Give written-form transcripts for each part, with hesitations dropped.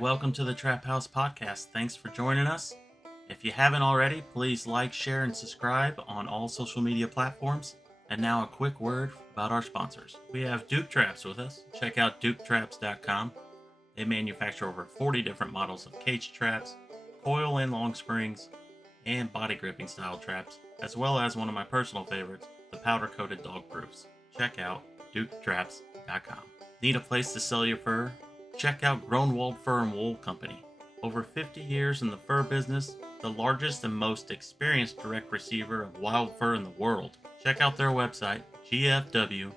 Welcome to the Traphouse Podcast. Thanks for joining us. If you haven't already, please like, share, and subscribe on all social media platforms. And now a quick word about our sponsors. We have Duke Traps with us. Check out duketraps.com. They manufacture over 40 different models of cage traps, coil and long springs, and body gripping style traps, as well as one of my personal favorites, the powder-coated dog proofs. Check out duketraps.com. Need a place to sell your fur? Check out Greenwood Fur and Wool Company. Over 50 years in the fur business, the largest and most experienced direct receiver of wild fur in the world. Check out their website, gfwco.com.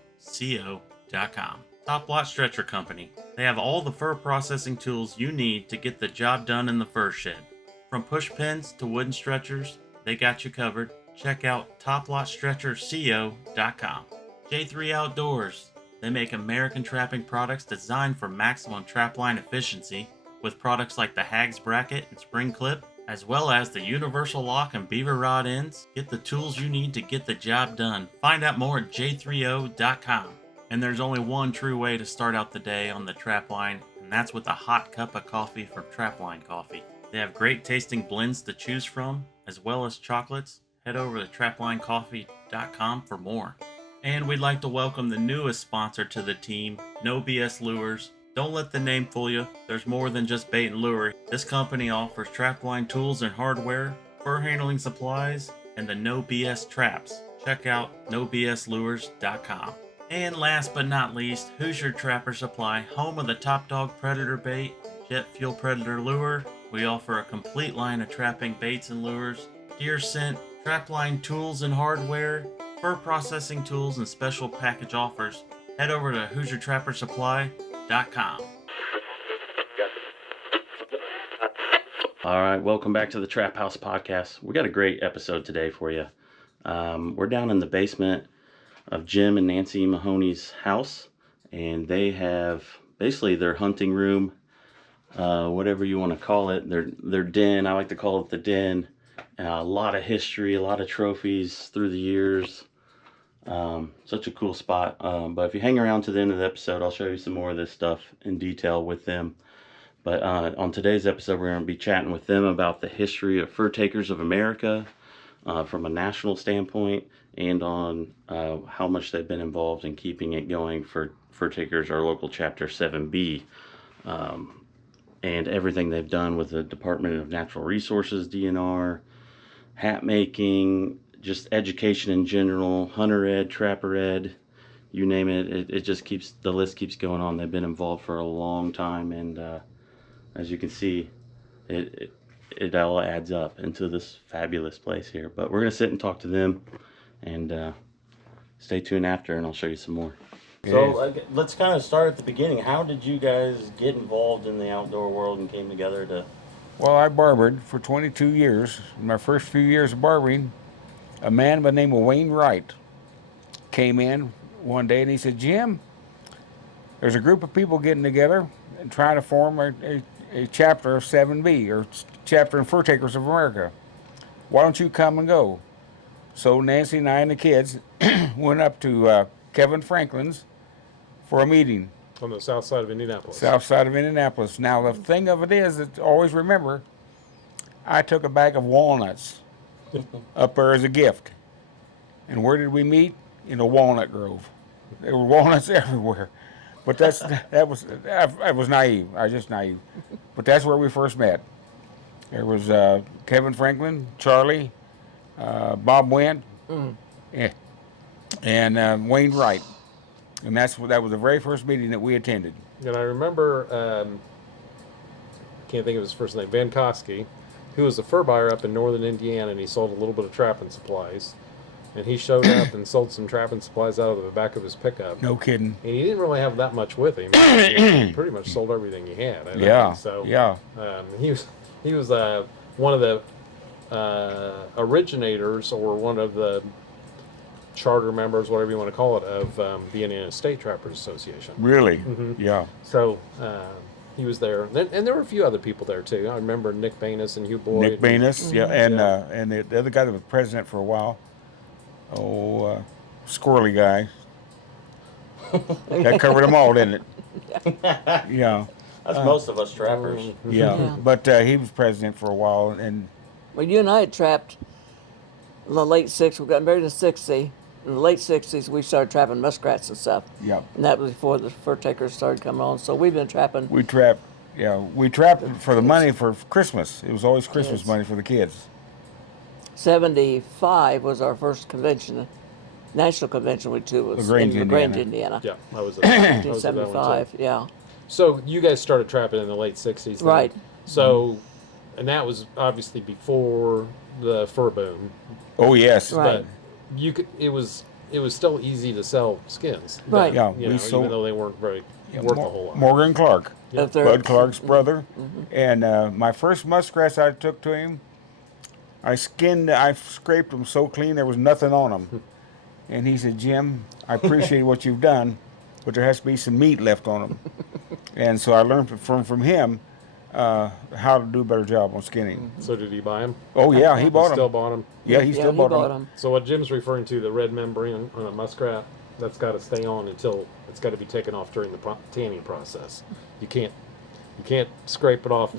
Top Lot Stretcher Company. They have all the fur processing tools you need to get the job done in the fur shed. From push pins to wooden stretchers, they got you covered. Check out toplotstretcherco.com. J3 Outdoors. They make American trapping products designed for maximum trapline efficiency, with products like the Hag's Bracket and Spring Clip, as well as the Universal Lock and Beaver Rod ends. Get the tools you need to get the job done. Find out more at j3o.com. And there's only one true way to start out the day on the trapline, and that's with a hot cup of coffee from Trapline Coffee. They have great tasting blends to choose from, as well as chocolates. Head over to traplinecoffee.com for more. And we'd like to welcome the newest sponsor to the team, No BS Lures. Don't let the name fool you. There's more than just bait and lure. This company offers trapline tools and hardware, fur handling supplies, and the No BS traps. Check out nobslures.com. And last but not least, Hoosier Trapper Supply, home of the Top Dog Predator Bait, Jet Fuel Predator Lure. We offer a complete line of trapping baits and lures, deer scent, trapline tools and hardware, fur processing tools, and special package offers. Head over to HoosierTrapperSupply.com. All right, welcome back to the Traphouse Podcast. We got a great episode today for you. We're down in the basement of Jim and Nancy Mahoney's house, and they have basically their hunting room, whatever you want to call it, their den. I like to call it the den. A lot of history, a lot of trophies through the years. Such a cool spot. But if you hang around to the end of the episode, I'll show you some more of this stuff in detail with them. But on today's episode, we're going to be chatting with them about the history of Fur Takers of America from a national standpoint, and on how much they've been involved in keeping it going for Fur Takers, our local chapter 7B, and everything they've done with the Department of Natural Resources, DNR, hat making, just education in general, hunter ed, trapper ed, you name it. It just keeps, the list keeps going on. They've been involved for a long time, and as you can see, it all adds up into this fabulous place here. But we're going to sit and talk to them, and stay tuned after, and I'll show you some more. So let's kind of start at the beginning. How did you guys get involved in the outdoor world and came together to... Well, I barbered for 22 years. In my first few years of barbering, a man by the name of Wayne Wright came in one day and he said, "Jim, there's a group of people getting together and trying to form a chapter of 7B, or chapter in Fur Takers of America. Why don't you come and go?" So Nancy and I and the kids went up to Kevin Franklin's for a meeting. On the south side of Indianapolis. South side of Indianapolis. Now, the thing of it is that always remember, I took a bag of walnuts up there as a gift. And where did we meet? In a walnut grove. There were walnuts everywhere. But I was naive. I was just naive. But that's where we first met. There was Kevin Franklin, Charlie, Bob Wendt, and Wayne Wright. And that was the very first meeting that we attended. And I remember, can't think of his first name, Van Koski, who was a fur buyer up in northern Indiana, and he sold a little bit of trapping supplies. And he showed up and sold some trapping supplies out of the back of his pickup. No kidding. And he didn't really have that much with him. He pretty much sold everything he had. I think. So he was one of the originators, or one of the charter members, whatever you want to call it, of the Indiana State Trappers Association. Really? Mm-hmm. Yeah. So he was there, and there were a few other people there too. I remember Nick Bainus and Hugh Boyd. Nick Bainus, and the other guy that was president for a while. Squirrely guy. That covered them all, didn't it? Yeah. That's most of us trappers. Yeah, Yeah. but he was president for a while, and Well, you and I had trapped in the late 60s. We got married in '60. In the late 60s, we started trapping muskrats and stuff. yeah, And that was before the fur takers started coming on. So we've been trapping. we trapped. Yeah, we trapped for the money for Christmas. It was always Christmas Kids. money for the kids. 75 was our first convention, national convention we too was LaGrange, in LaGrange, Indiana. Indiana. Yeah, I was at that one too. 1975, yeah. So you guys started trapping in the late 60s. Then. Right. So, and that was obviously before the fur boom. Oh yes, Right. But you could, it was still easy to sell skins. then, Right. Yeah, You we know, sold- even though they weren't very Yeah, worth a whole lot. Morgan Clark, Yeah. If they're- Bud Clark's brother, and my first muskrats I took to him, I scraped them so clean there was nothing on them, and he said, "Jim, I appreciate what you've done, but there has to be some meat left on them," and so I learned from him how to do a better job on skinning. So did he buy them? Oh yeah, he bought Still them. bought them. Yeah, he still bought them. them. So what Jim's referring to, the red membrane on a muskrat, that's got to stay on until it's got to be taken off during the tanning process. You can't scrape it off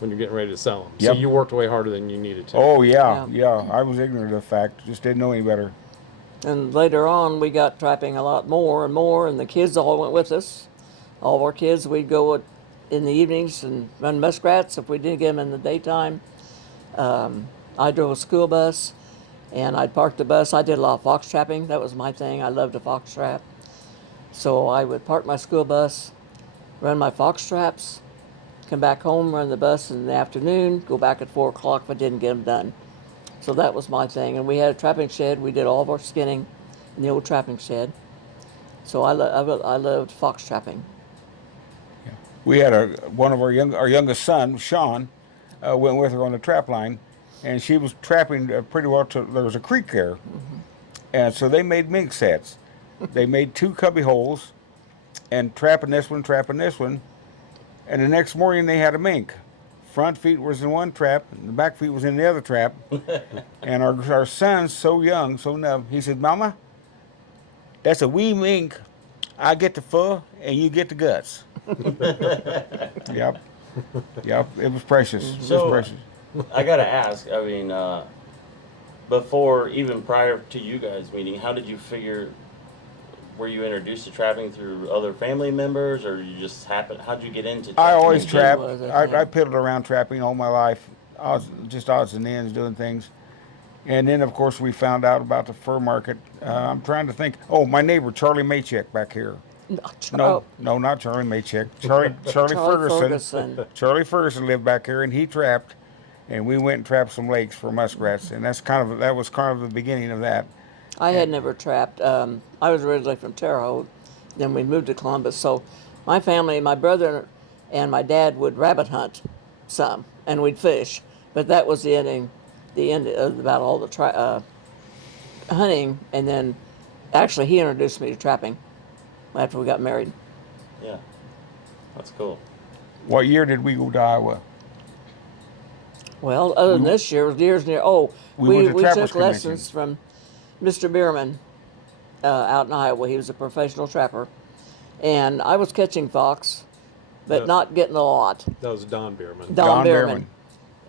when you're getting ready to sell them. So Yep. you worked way harder than you needed to. Oh yeah, Yeah. yeah. I was ignorant of the fact, just didn't know any better. And later on, we got trapping a lot more and more, and the kids all went with us. All of our kids, we'd go in the evenings and run muskrats if we didn't get them in the daytime. I drove a school bus, and I'd park the bus. I did a lot of fox trapping. That was my thing. I loved to fox trap. So I would park my school bus, run my fox traps, come back home, run the bus in the afternoon, go back at 4 o'clock if I didn't get them done. So that was my thing. And we had a trapping shed. We did all of our skinning in the old trapping shed. So I loved fox trapping. We had one of our youngest son, Sean, went with her on the trap line, and she was trapping pretty well till there was a creek there, and so they made mink sets. They made 2 cubby holes, and trapping this one, and the next morning they had a mink. Front feet was in one trap, and the back feet was in the other trap, and our son's so young, so nub, he said, "Mama, that's a wee mink. I get the fur, and you get the guts." Yep. Yep. It was precious. It So- was precious. I gotta ask. I mean, even prior to you guys meeting, how did you figure? Were you introduced to trapping through other family members, or you just happened? How'd you get into? I trapping? always Jim trapped. was, I think. I piddled around trapping all my life. I was just odds and ends doing things. And then, of course, we found out about the fur market. I'm trying to think. Oh, my neighbor, Charlie Maycheck, back here. No, not Charlie Maycheck. Charlie Ferguson. Charlie Ferguson lived back here, and he trapped. And we went and trapped some lakes for muskrats, and that was kind of the beginning of that. I had never trapped. I was originally from Terre Haute. Then we moved to Columbus. So my family, my brother and my dad would rabbit hunt some, and we'd fish. But that was the end of about all the hunting. And then actually he introduced me to trapping after we got married. Yeah, that's cool. What year did we go to Iowa? Well, other than this year, it was years near. Oh, We went to we Trappers took lessons from Mr. Bierman out in Iowa. He was a professional trapper. And I was catching fox, but Yeah. not getting a lot. That was Don Bierman. Don Bierman.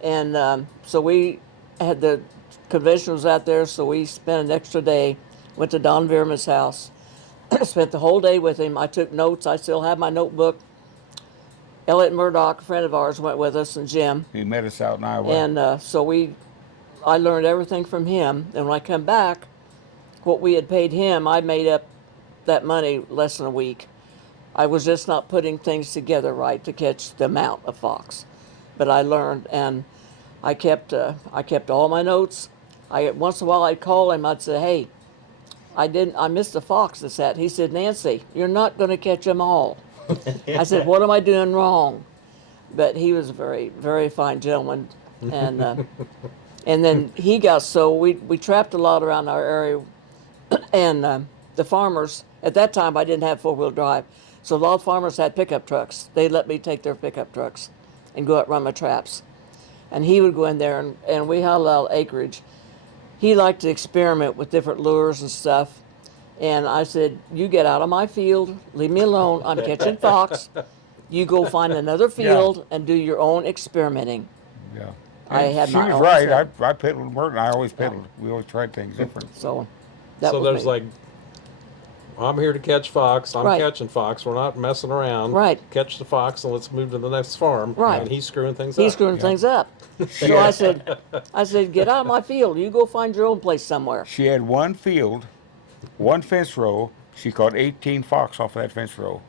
Bierman. And so we had the convention was out there, so we spent an extra day, went to Don Bierman's house, spent the whole day with him. I took notes. I still have my notebook. Elliot Murdoch, a friend of ours, went with us, and Jim. He met us out in Iowa. And so I learned everything from him. And when I come back, what we had paid him, I made up that money less than a week. I was just not putting things together right to catch the amount of fox. But I learned, and I kept all my notes. Once in a while I'd call him. I'd say, "Hey, I missed a fox this that." He said, "Nancy, you're not going to catch them all." I said, "What am I doing wrong?" But he was a very, very fine gentleman, and and then he got we trapped a lot around our area, and the farmers at that time I didn't have 4-wheel drive, so a lot of farmers had pickup trucks. They let me take their pickup trucks, and go out and run my traps, and he would go in there and we had a lot of acreage. He liked to experiment with different lures and stuff. And I said, "You get out of my field, leave me alone. I'm catching fox." You go find another field and do your own experimenting. Yeah. I And had she my was own right. set. I piddled with Merton. I always piddled. We always tried things different. So that So was there's me. like, I'm here to catch fox. I'm Right. catching fox. We're not messing around. Right. Catch the fox and let's move to the next farm. Right. And he's screwing things He's up. screwing things up. So I said, get out of my field. You go find your own place somewhere. She had one field, one fence row. She caught 18 fox off of that fence row.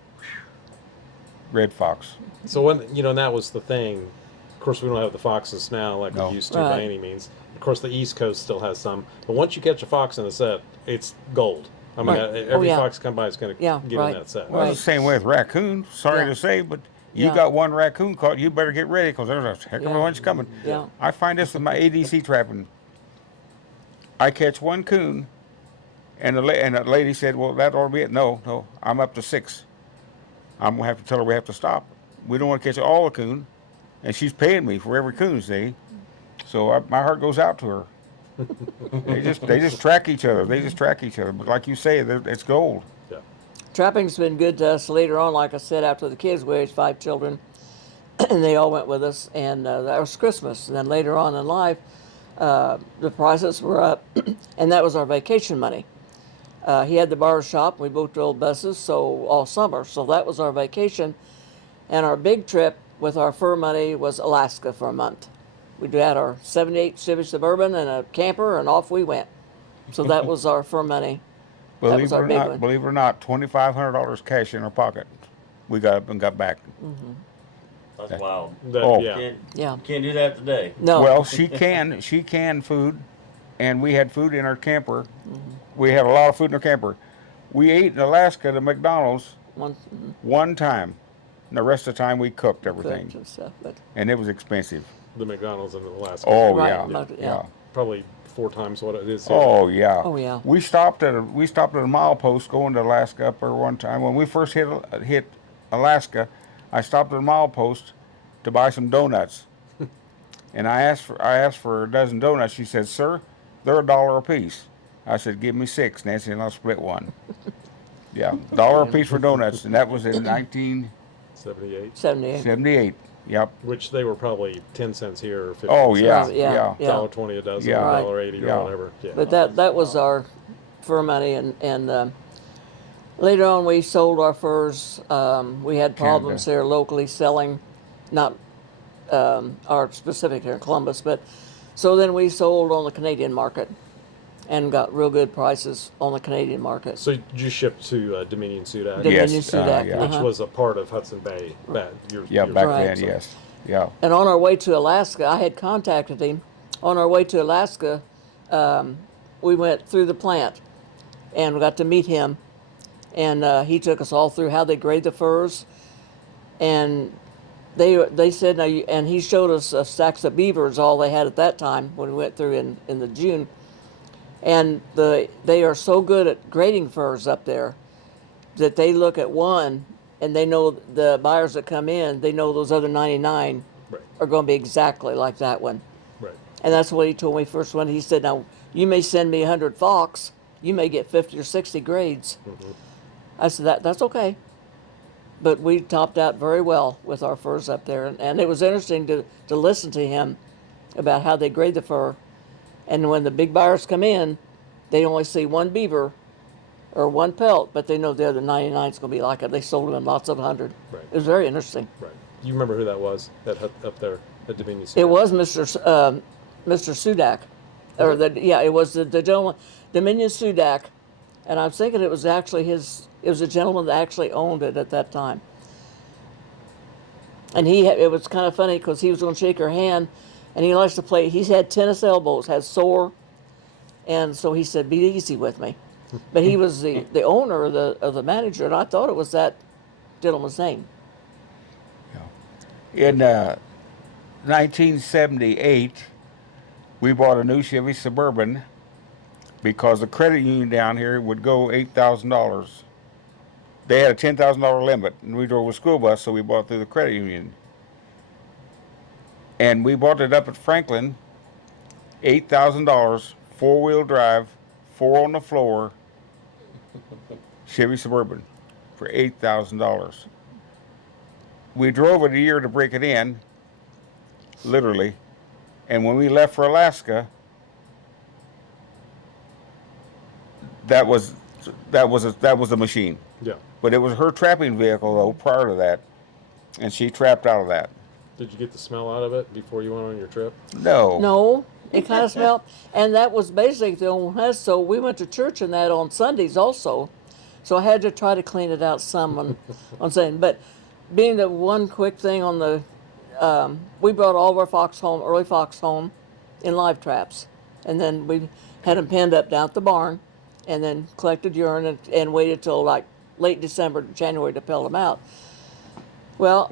Red fox. So when and that was the thing. Of course, we don't have the foxes now like No. we used to by Right. any means. Of course, the East Coast still has some. But once you catch a fox in a set, it's gold. I mean, Right. every Oh, yeah. fox come by is going to Yeah, get right. in that set. Well, Right. it's the same way with raccoon. Sorry Yeah. to say, but you Yeah. got one raccoon caught. You better get ready because there's a heck of a Yeah. bunch coming. Yeah. I find this with my ADC trapping. I catch one coon, and the lady said, "Well, that ought to be it." No, I'm up to 6. I'm gonna have to tell her we have to stop. We don't want to catch all the coon, and she's paying me for every coon, see? So my heart goes out to her. they just track each other. They just track each other. But like you say, it's gold. Yeah. Trapping's been good to us later on. Like I said, after the kids, we raised 5 children, and they all went with us, and that was Christmas. And then later on in life, the prices were up, and that was our vacation money. He had the bar shop. We booked old buses, so all summer. So that was our vacation, and our big trip with our fur money was Alaska for a month. We had our '78 Chevy Suburban and a camper, and off we went. So that was our fur money. That was our big one. Believe it or not, $2,500 cash in our pocket. We got up and got back. That's wild. Oh. Yeah. Yeah. Can't do that today. No. Well, she canned food, and we had food in our camper. We had a lot of food in our camper. We ate in Alaska at McDonald's one time. And the rest of the time we cooked everything, cooked and stuff, but and it was expensive. The McDonald's in Alaska. Oh Right, yeah, yeah. Probably 4 times what it is here. Oh yeah. Oh, yeah. We stopped at a milepost going to Alaska up there one time. When we first hit Alaska, I stopped at a milepost to buy some donuts, and I asked for a dozen donuts. She said, "Sir, they're $1 a piece." I said, "Give me 6, Nancy, and I'll split one." Yeah, $1 a piece for donuts, and that was in 78. 1978. Yep. Which they were probably 10 cents here or 50 Oh cents. yeah, Yeah. yeah. $1.20 a dozen, Yeah. $1.80 or Yeah. whatever. Yeah. But that was our fur money, and later on we sold our furs. We had problems Canada. here locally selling, not our specific here in Columbus, but so then we sold on the Canadian market and got real good prices on the Canadian market. So you shipped to Dominion Sudak, Dominion Yes, Sudak, yeah. which was a part of Hudson Bay back years Yeah, years back ago. Right. then, yes. Yeah. And on our way to Alaska, I had contacted him. On our way to Alaska, we went through the plant and we got to meet him. And he took us all through how they grade the furs. And they said, now and he showed us stacks of beavers, all they had at that time when we went through in the June. And they are so good at grading furs up there that they look at one and they know the buyers that come in, they know those other 99 Right. are going to be exactly like that one. Right. And that's what he told me first when he said, now you may send me 100 fox, you may get 50 or 60 grades. I said, that's okay. But we topped out very well with our furs up there. And it was interesting to listen to him about how they grade the fur. And when the big buyers come in, they only see one beaver or one pelt, but they know the other 99 is going to be like it. They sold them in lots of 100. Right. It was very interesting. Right. You remember who that was up there at Dominion Sudak? It was Mr. Sudak. Or it was the gentleman, Dominion Sudak. And I'm thinking it was actually it was a gentleman that actually owned it at that time. And it was kind of funny because he was going to shake her hand, and he likes to play. He's had tennis elbows, has sore, and so he said, "Be easy with me." But he was the owner of the manager, and I thought it was that gentleman's name. In 1978, we bought a new Chevy Suburban because the credit union down here would go $8,000. They had a $10,000 limit, and we drove a school bus, so we bought through the credit union. And we bought it up at Franklin, $8,000, 4-wheel drive, 4 on the floor, Chevy Suburban for $8,000. we drove it a year to break it in, literally. And when we left for Alaska, that was a machine. Yeah. But it was her trapping vehicle though prior to that, and she trapped out of that. Did you get the smell out of it before you went on your trip? No. No, it kind of smelled, and that was basically the only one. So we went to church and that on Sundays also. So I had to try to clean it out some on Sunday. But being the one quick thing on the, we brought all of our early fox home in live traps. And then we had them penned up down at the barn and then collected urine and waited till like late December, January to pelt them out. Well,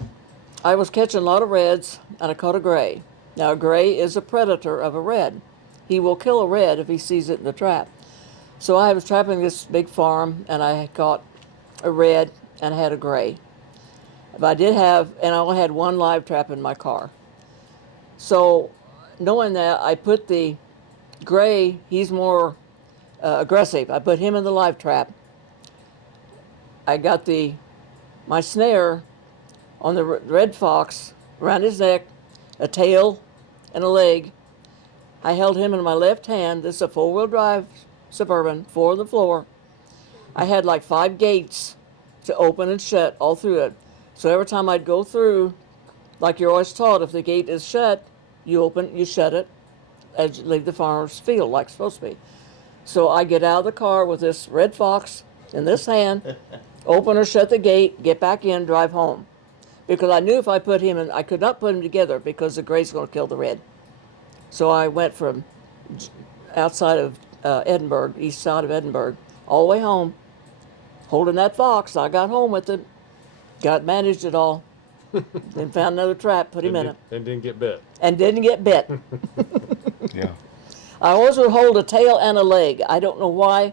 I was catching a lot of reds and I caught a gray. Now a gray is a predator of a red. He will kill a red if he sees it in the trap. So I was trapping this big farm, and I caught a red, and I had a gray. But and I only had one live trap in my car. So knowing that, I put the gray, he's more aggressive. I put him in the live trap. I got my snare on the red fox around his neck, a tail, and a leg. I held him in my left hand. This is a four-wheel drive Suburban, 4 on the floor. I had like 5 gates to open and shut all through it. So every time I'd go through, like you're always taught, if the gate is shut, you shut it as you leave the farmer's field like it's supposed to be. So I get out of the car with this red fox in this hand, open or shut the gate, get back in, drive home. Because I knew if I put him in, I could not put him together because the gray's going to kill the red. So I went from outside of Edinburgh, east side of Edinburgh, all the way home, holding that fox. I got home with it, managed it all, then found another trap, put him in it. And didn't get bit. And didn't get bit. Yeah. I always would hold a tail and a leg. I don't know why.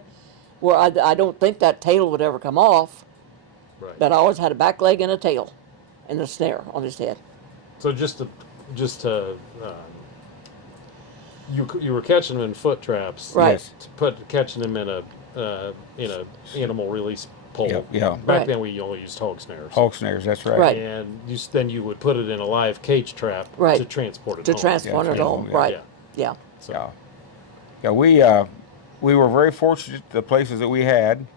I don't think that tail would ever come off, Right. but I always had a back leg and a tail and a snare on his head. So you were catching them in foot traps, Right. Catching them in a animal release pole. Yeah. Back Right. then we only used hog snares. Hog snares, that's right. Right. And then you would put it in a live cage trap Right. to transport it To home. transport it Yeah, home, yeah. right? Yeah. Yeah. So, Yeah, we were very fortunate. The places that we had,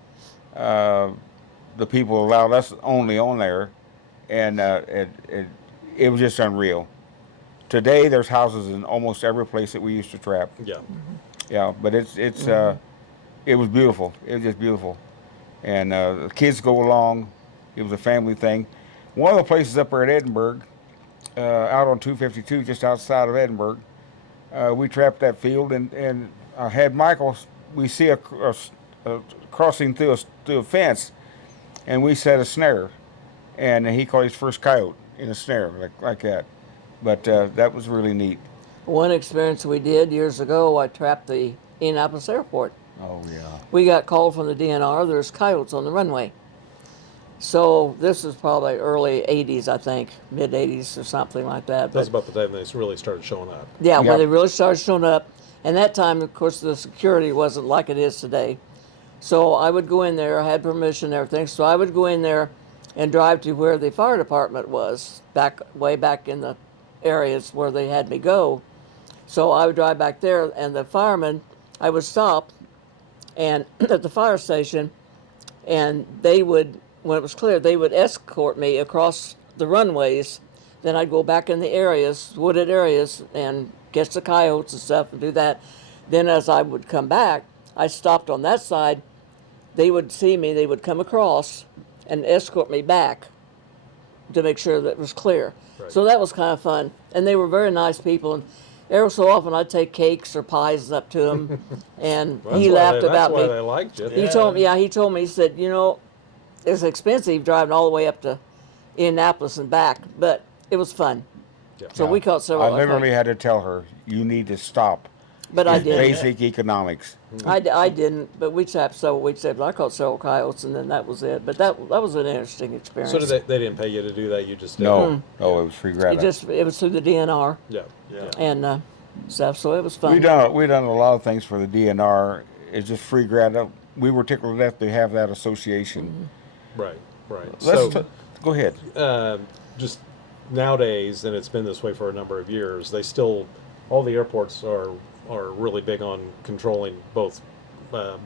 the people allowed us only on there, and it was just unreal. Today, there's houses in almost every place that we used to trap. yeah. Yeah, but it was beautiful. It was just beautiful, and the kids go along. It was a family thing. One of the places up there at Edinburgh, out on 252, just outside of Edinburgh, we trapped that field, and I had Michael. We see a crossing through a fence, and we set a snare, and he caught his first coyote in a snare like that. But that was really neat. One experience we did years ago, I trapped the Indianapolis airport. Oh yeah. We got called from the DNR, there's coyotes on the runway. So this is probably early 80s, I think, mid 80s or something like that. That's But about the time they really started showing up. yeah, Yep. when they really started showing up. And that time, of course, the security wasn't like it is today. So I would go in there, I had permission and everything, so I would go in there and drive to where the fire department was, way back in the areas where they had me go. So I would drive back there, and the firemen, I would stop and at the fire station, and they would, when it was clear, they would escort me across the runways. Then I'd go back in the areas, wooded areas, and catch the coyotes and stuff and do that. Then as I would come back, I stopped on that side. They would see me, they would come across and escort me back to make sure that it was clear. Right. So that was kind of fun. And they were very nice people. And every so often I'd take cakes or pies up to him. And Well, he laughed about That's why me. they liked you. He told me, he said, you know, it's expensive driving all the way up to Indianapolis and back, but it was fun. Yeah. So we caught several. I literally had to tell her, you need to stop. But I It's didn't. Basic economics. I didn't, but we trapped several weeks after. I caught several coyotes, and then that was it. But that was an interesting experience. So they didn't pay you to do that? You just did No, no, it was free grab. it was through the DNR Yeah. Yeah. and stuff, so it was fun. We done a lot of things for the DNR. It's just free grab. We were tickled enough to have that association. Right. Right. Let's So go ahead. just nowadays, and it's been this way for a number of years, all the airports are really big on controlling both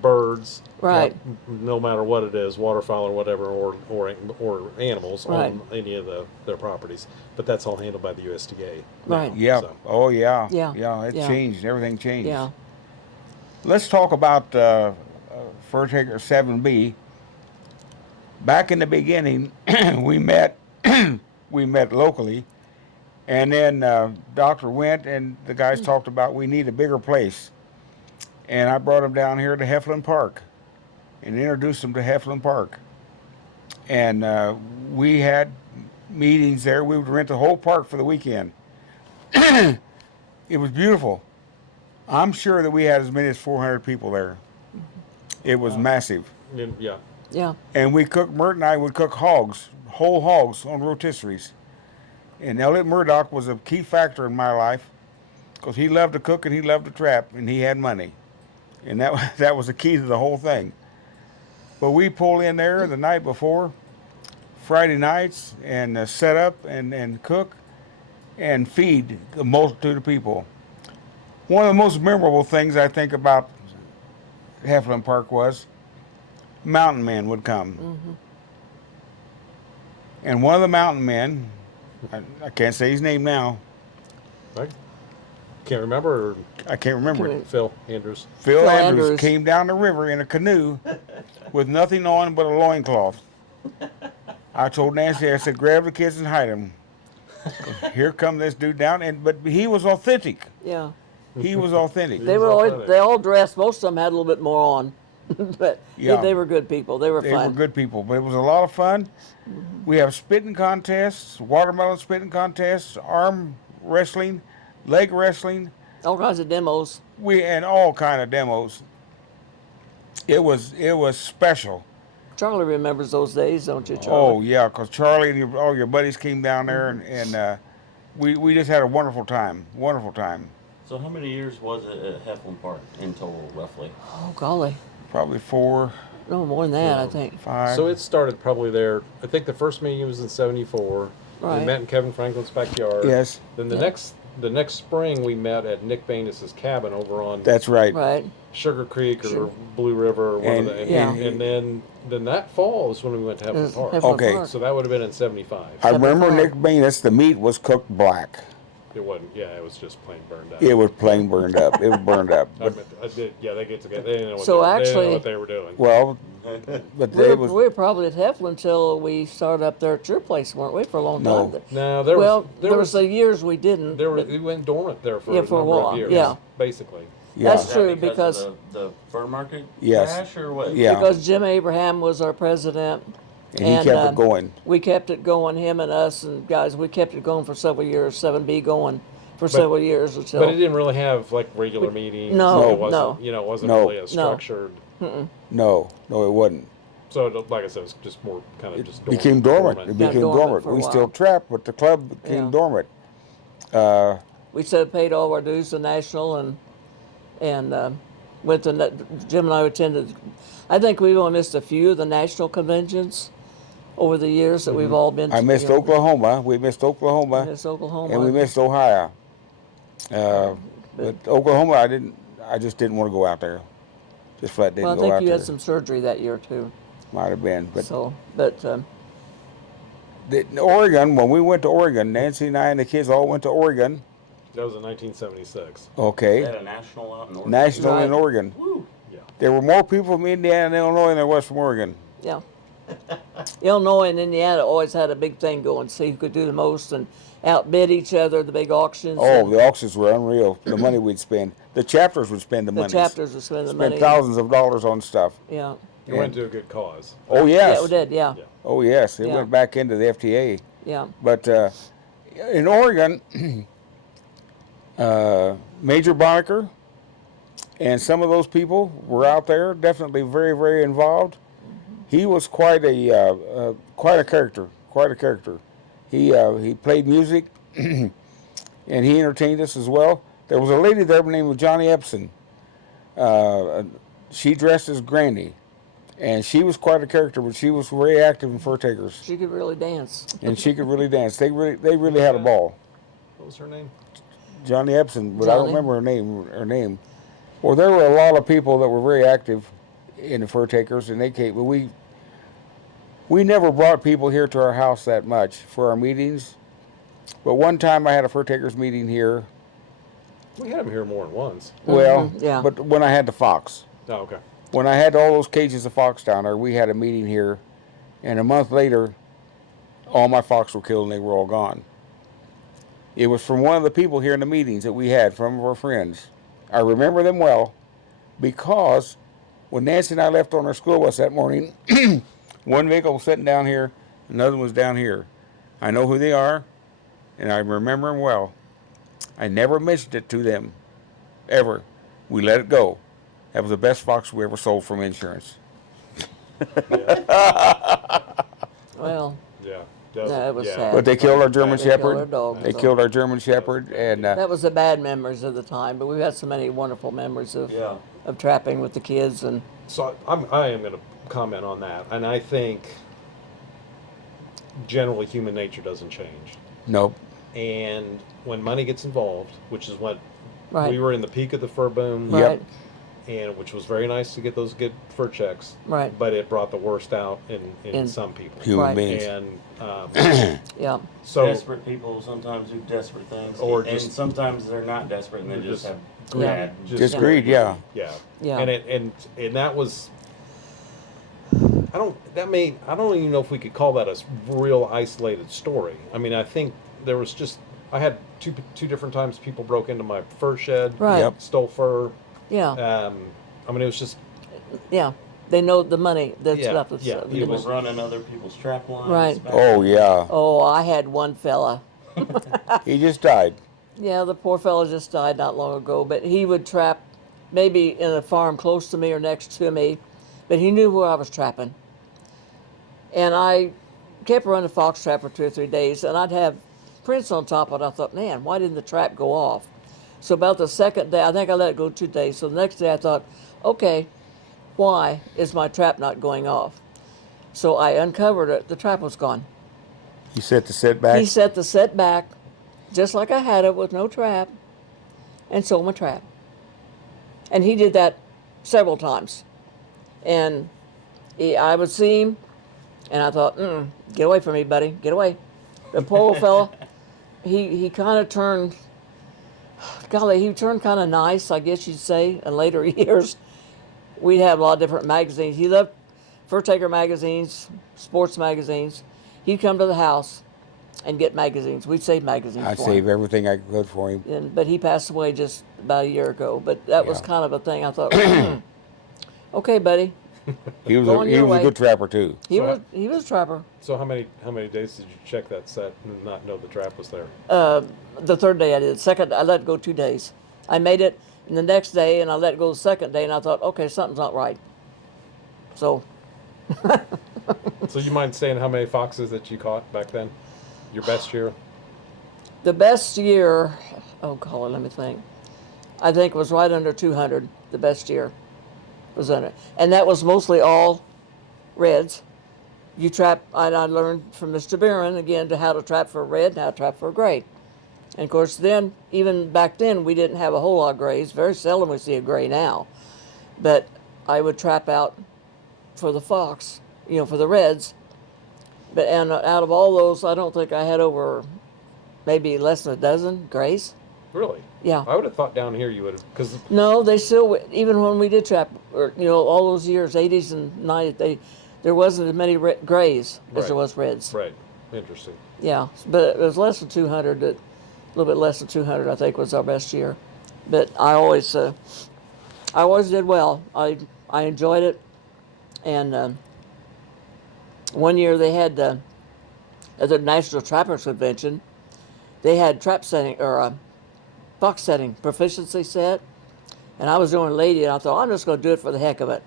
birds, Right. no matter what it is, waterfowl or whatever, or animals Right. on any of their properties. But that's all handled by the USDA. now, Right. Yeah. so. Oh, yeah. Yeah. It Yeah. changed. Everything changed. Yeah. Let's talk about Fur Taker 7B. Back in the beginning, we met locally, and then Doctor went and the guys talked about we need a bigger place, and I brought him down here to Heflin Park, and introduced him to Heflin Park, and we had meetings there. We would rent the whole park for the weekend. It was beautiful. I'm sure that we had as many as 400 people there. It was massive. Yeah. Yeah. And Mert and I would cook hogs, whole hogs on rotisseries. And Elliot Murdoch was a key factor in my life because he loved to cook and he loved to trap and he had money. And that was the key to the whole thing. But we pull in there the night before, Friday nights, and set up and cook and feed the multitude of people. One of the most memorable things I think about Heflin Park was mountain men would come. Mm-hmm. And one of the mountain men, I can't say his name now, I can't remember. Or I can't remember it. Phil Andrews. Phil Andrews Andrews came down the river in a canoe with nothing on but a loincloth. I told Nancy, I said, grab the kids and hide them. Here come this dude down, but he was authentic. Yeah. He was authentic. They were authentic. they all dressed. Most of them had a little bit more on, but Yeah. they were good people. They were They fun. were good people, but it was a lot of fun. We have spitting contests, watermelon spitting contests, arm wrestling, leg wrestling, All kinds of demos. and all kind of demos. It was special. Charlie remembers those days, don't you, Charlie? Oh yeah, because Charlie and all your buddies came down there, and we just had a wonderful time. Wonderful time. So how many years was it at Heflin Park in total, roughly? Oh, golly. Probably 4, No, more than that, I think. 5. So it started probably there. I think the first meeting was in '74. Right. We met in Kevin Franklin's backyard. Yes, Then Yeah. the next spring we met at Nick Banis's cabin over on that's right. Right. Sugar Creek or Sure. Blue River or one And- of the. Yeah. And then that fall is when we went to Heflin Yes, Park. Heflin Okay. Park. So that would have been in '75. I remember 75. Nick Banis. The meat was cooked black. It wasn't. Yeah, it was just plain burned up. It was plain burned up. It was burned up. I did. Yeah, they get together. They didn't know what, So they, they didn't actually- know what they were doing. Well, but We they were, was we were probably at Heflin until we started up there at your place, weren't we, for a long No. time? No, there Well, was there was the years we didn't. we but went dormant there for Yeah, a for a number while, of years. yeah. Basically. yeah. That's true, Is that because- of the fur market Yes. crash or what? Yeah. Because Jim Abraham was our president. And he kept it going. We kept it going, him and us and guys, we kept it going for several years, 7B going for several years until. But it didn't really have like regular meetings. No, it wasn't, no. You know, it wasn't No. really a structured. No, it wasn't. So like I said, it was just more kind of It just became dormant. It Yeah, became dormant dormant. for a We while. still trapped, but the club became Yeah. dormant. We said paid all our dues to National and went to Jim and I attended. I think we've only missed a few of the national conventions over the years that we've all been to. I missed you know. Oklahoma. We missed Oklahoma, We missed Oklahoma. and we missed Ohio. But Oklahoma, I just didn't want to go out there. Just flat didn't Well, I go think out you there. had some surgery that year too. Might have been, but Oregon. When we went to Oregon, Nancy and I and the kids all went to Oregon. That was in 1976. They Okay, had a national out in Oregon. national in Right. Oregon. Woo. Yeah. There were more people from Indiana and Illinois than there was from Oregon. yeah. Illinois and Indiana always had a big thing going, see who could do the most and outbid each other, the big auctions. Oh, and the auctions were unreal. The money we'd spend. The chapters would spend the the money. chapters would spend the Spend money. thousands of dollars on stuff. Yeah. It went to a good cause. Oh Yeah, yes. we did. Yeah. Yeah. Oh yes. It Yeah. went back into the FTA. Yeah. But in Oregon, Major Bonneker and some of those people were out there, definitely very, very involved. He was quite a character. Quite a character. He played music, and he entertained us as well. There was a lady there named Johnny Epson. She dressed as Granny, And she was quite a character, but she was very active in fur takers, She could really dance. and she could really dance. They really had a ball. What was her name? Johnny Epson, but I don't Johnny. remember her name. Well, there were a lot of people that were very active in the fur takers, and they came. But we never brought people here to our house that much for our meetings. But one time I had a fur takers meeting here. We had him here more than once. Well, yeah. but when I had the fox, Oh, okay. when I had all those cages of fox down there, we had a meeting here, and a month later, all my fox were killed and they were all gone. It was from one of the people here in the meetings that we had, from our friends. I remember them well because when Nancy and I left on our school bus that morning, one vehicle was sitting down here, another one was down here. I know who they are, and I remember them well. I never mentioned it to them, ever. We let it go. That was the best fox we ever sold from insurance. Well, Yeah. that was yeah. sad. But they killed our German They killed Shepherd. our dog, They so. killed our German Shepherd, and That was the bad memories of the time, but we've had so many wonderful memories of Yeah. of trapping with the kids. And So I am going to comment on that, and I think generally human nature doesn't change. nope. And when money gets involved, which is what Right. we were in the peak of the fur boom, Yep. right, and which was very nice to get those good fur checks, right, but it brought the worst out in In- some people. Human Right. beings. And yeah, so Desperate people sometimes do desperate things, Or and just- sometimes they're not desperate and they They're just just have bad. Just greed, yeah. yeah, Yeah. and that was. I don't even know if we could call that a real isolated story. I mean, I think there was just I had two different times people broke into my fur shed, right, Yep. stole fur. yeah, I mean, it was just yeah. They know the money that's Yeah, left. With yeah, you People know. running other people's trap lines. Right. back- Oh, yeah. Oh, I had one fella. He just died. Yeah, the poor fella just died not long ago, but he would trap maybe in a farm close to me or next to me, but he knew where I was trapping. And I kept running the fox trap for 2 or 3 days, and I'd have prints on top of it. I thought, man, why didn't the trap go off? So about the second day, I think I let it go 2 days. So the next day I thought, okay, why is my trap not going off? So I uncovered it. The trap was gone. He set the setback. He set the set back, just like I had it with no trap, and sold my trap. And he did that several times. And I would see him, and I thought, get away from me, buddy, get away. The poor old fella, he kind of turned, golly, he turned kind of nice, I guess you'd say, in later years. We'd have a lot of different magazines. He loved fur taker magazines, sports magazines. He'd come to the house and get magazines. We'd save magazines I'd for save him. everything I could for him. But he passed away just about a year ago. But that was Yeah. kind of a thing. I thought, okay, buddy. He was Go on he your was a way. good trapper too. He So was a trapper. so. How many days did you check that set and not know the trap was there? The third day I did. Second, I let it go 2 days. I made it, and the next day, and I let it go the second day, and I thought, okay, something's not right. So, So you mind saying how many foxes that you caught back then? Your best year? the best year, oh, God, let me think. I think it was right under 200, the best year was in it. And that was mostly all reds. You trap, and I learned from Mr. Barron, again, to how to trap for a red and how to trap for a gray. And of course, then, even back then, we didn't have a whole lot of grays. Very seldom we see a gray now. But I would trap out for the fox, for the reds. But and out of all those, I don't think I had over maybe less than a dozen grays. Really? Yeah. I would have thought down here you would have, because No, they still, even when we did trap, or, all those years, 80s and 90s, there wasn't as many grays as there Right. was reds. right, interesting. Yeah, but it was less than 200. A little bit less than 200, I think, was our best year. But I always did well. I enjoyed it. And one year they had at the National Trappers Convention, they had trap setting or fox setting proficiency set, and I was doing a lady, and I thought I'm just going to do it for the heck of it,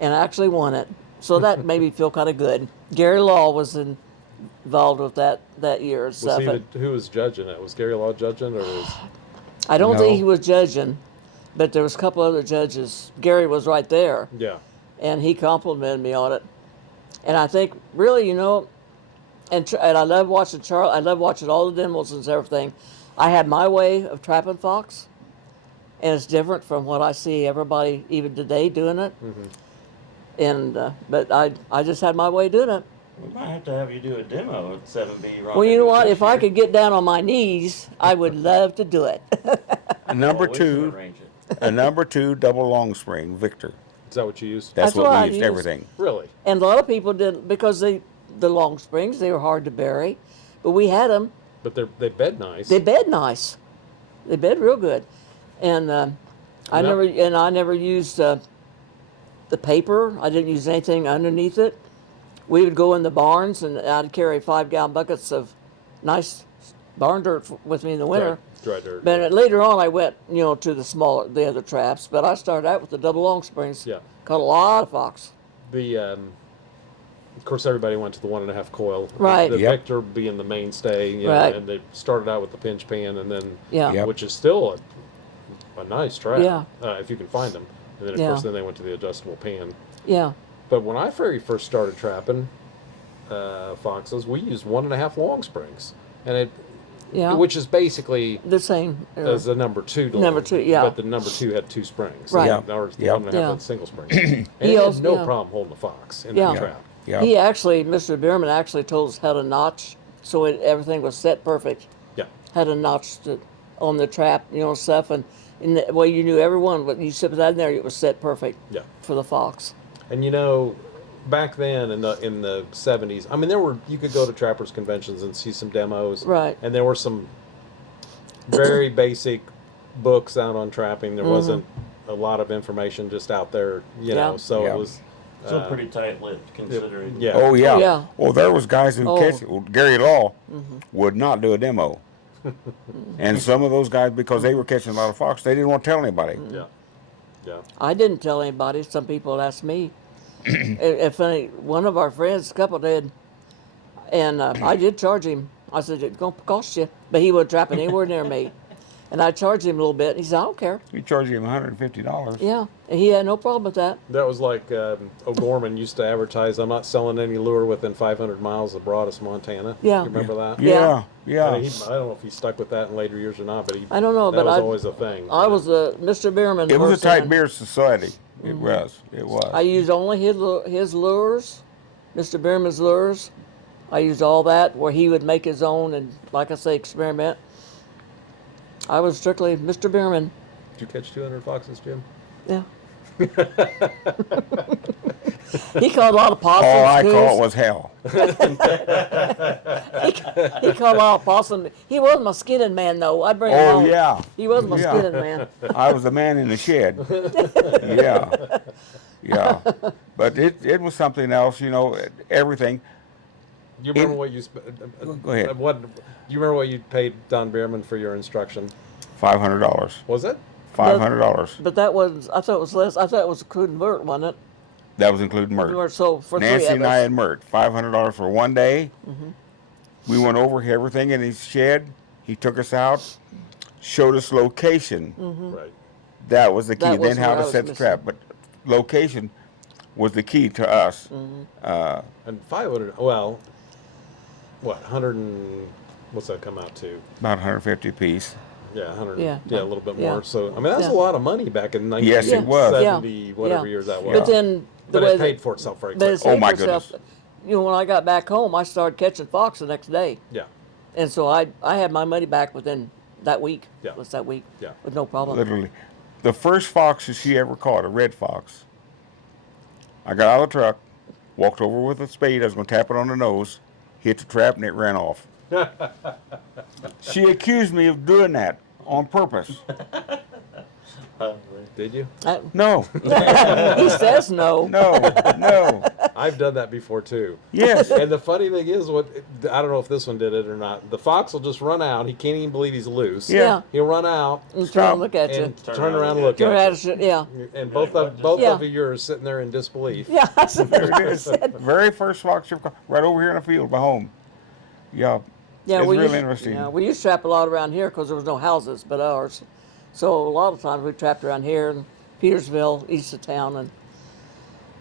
and I actually won it. So that made me feel kind of good. Gary Law was involved with that year and stuff. Who was judging it? Was Gary Law judging, or was I don't No. think he was judging, but there was a couple other judges. Gary was right there, yeah? and he complimented me on it. And I think really, you know, and I love watching Charlie. I love watching all the demos and everything. I had my way of trapping fox, and it's different from what I see everybody even today doing it. And but I just had my way of doing it. We might have to have you do a demo at 7B. Well, you know what? If I could get down on my knees, I would love to do it. Number two, a number 2 double long spring, Victor. Is that what you used? That's what what I we used, used. everything. Really? And a lot of people didn't, because the long springs, they were hard to bury, but we had them. But they bed nice. They bed nice. They bed real good, and I never used the paper. I didn't use anything underneath it. We would go in the barns, and I'd carry 5-gallon buckets of nice barn dirt with me in the winter. Dry dirt. But later on, I went, you know, to the other traps. But I started out with the double long springs. Yeah. Caught a lot of fox. Of course, everybody went to the 1.5 coil. Right. The Yep. Victor being the mainstay, you know, Right. and they started out with the pinch pan, and then Yeah. Yep. which is still a nice trap. Yeah. If you can find them. And then of Yeah. course then they went to the adjustable pan. Yeah. But when I very first started trapping foxes, we used 1.5 long springs, and Yeah. which is basically The same. as the number 2. Number 2, yeah. But the number 2 had 2 springs. Right. Yep. Ours, the Yep. 1.5 Yeah. had single spring. And He it also- had no yeah. problem holding a fox in Yeah. that trap. Yeah. He actually, Mr. Bierman actually told us how to notch, so everything was set perfect. Yeah. How to notch on the trap, you know, stuff, and in the way you knew everyone, but you set that in there, it was set perfect. Yeah. For the fox. And you know, back then in the 70s, I mean, you could go to trappers conventions and see some demos. Right. And there were some very basic books out on trapping. There wasn't a lot of information just out there, you know. Yeah. So Yeah. it was Still pretty tight-lipped considering. yeah. Oh yeah. Oh, yeah. Well, there was guys who Oh. Gary Law would not do a demo, and some of those guys, because they were catching a lot of fox, they didn't want to tell anybody. Yeah. Yeah. I didn't tell anybody. Some people asked me. If one of our friends, a couple did, and I did charge him. I said, it's going to cost you. But he wasn't trapping anywhere near me. And I charged him a little bit. He said, I don't care. We charged him $150. Yeah. And he had no problem with that. That was like O'Gorman used to advertise, I'm not selling any lure within 500 miles of Broadus, Montana. Yeah. You remember that? Yeah, Yeah. yeah. I don't know if he stuck with that in later years or not, but I don't know, that but was I- always a thing. I was a Mr. Bierman It was a person, tight and beer society. It was. It was. I used only his lures, Mr. Bierman's lures. I used all that where he would make his own and, like I say, experiment. I was strictly Mr. Bierman. Did you catch 200 foxes, Jim? Yeah. He caught a lot of possums. All I coos. caught was hell. He caught a lot of possums. He was my skinning man, though. I'd bring him Oh home. yeah. He was my Yeah. skinning man. I was the man in the shed. Yeah. Yeah. But it was something else, you know, everything. You remember what you spent? Go ahead. You remember what you paid Don Bierman for your instruction? $500. Was it? $500. But that was, I thought it was less. I thought it was including Bert, wasn't it? That was including We Mert. were so for Nancy three of and I us. had Mert. $500 for one day. We went over everything in his shed. He took us out, showed us location. Right. That was the key. That was Then how what I to was set the missing. trap. But location was the key to us. And 500. Well, what 100 and what's that come out to? About 150 apiece. Yeah, 100. Yeah. a little bit Yeah. more. So I mean, that's Yeah. a lot of money back in Yes, it was. 1970, whatever Yeah. years that was. But then the But way it paid for itself very but quickly. it saved my itself. goodness. You know, when I got back home, I started catching fox the next day, Yeah. and so I had my money back within that week. Yeah. Was that week? Yeah. With no problem. Literally. The first fox that she ever caught, a red fox, I got out of the truck, walked over with a spade. I was going to tap it on the nose, hit the trap, and it ran off. She accused me of doing that on purpose. Did you? No, He says no. no. I've done that before too. Yes. And the funny thing is, I don't know if this one did it or not. The fox will just run out. He can't even believe he's loose. Yeah. He'll run out And turn Stop. and look at you. and turn around and look Turn at at you. Yeah. you. And both Yeah. of you are sitting there in disbelief. Yeah. I said, There I it is. said- Very first fox you ever caught, right over here in the field by home. Yeah. Yeah, It's we really used, interesting. Yeah, we used to trap a lot around here because there was no houses but ours. So a lot of times we trapped around here in Petersville, east of town,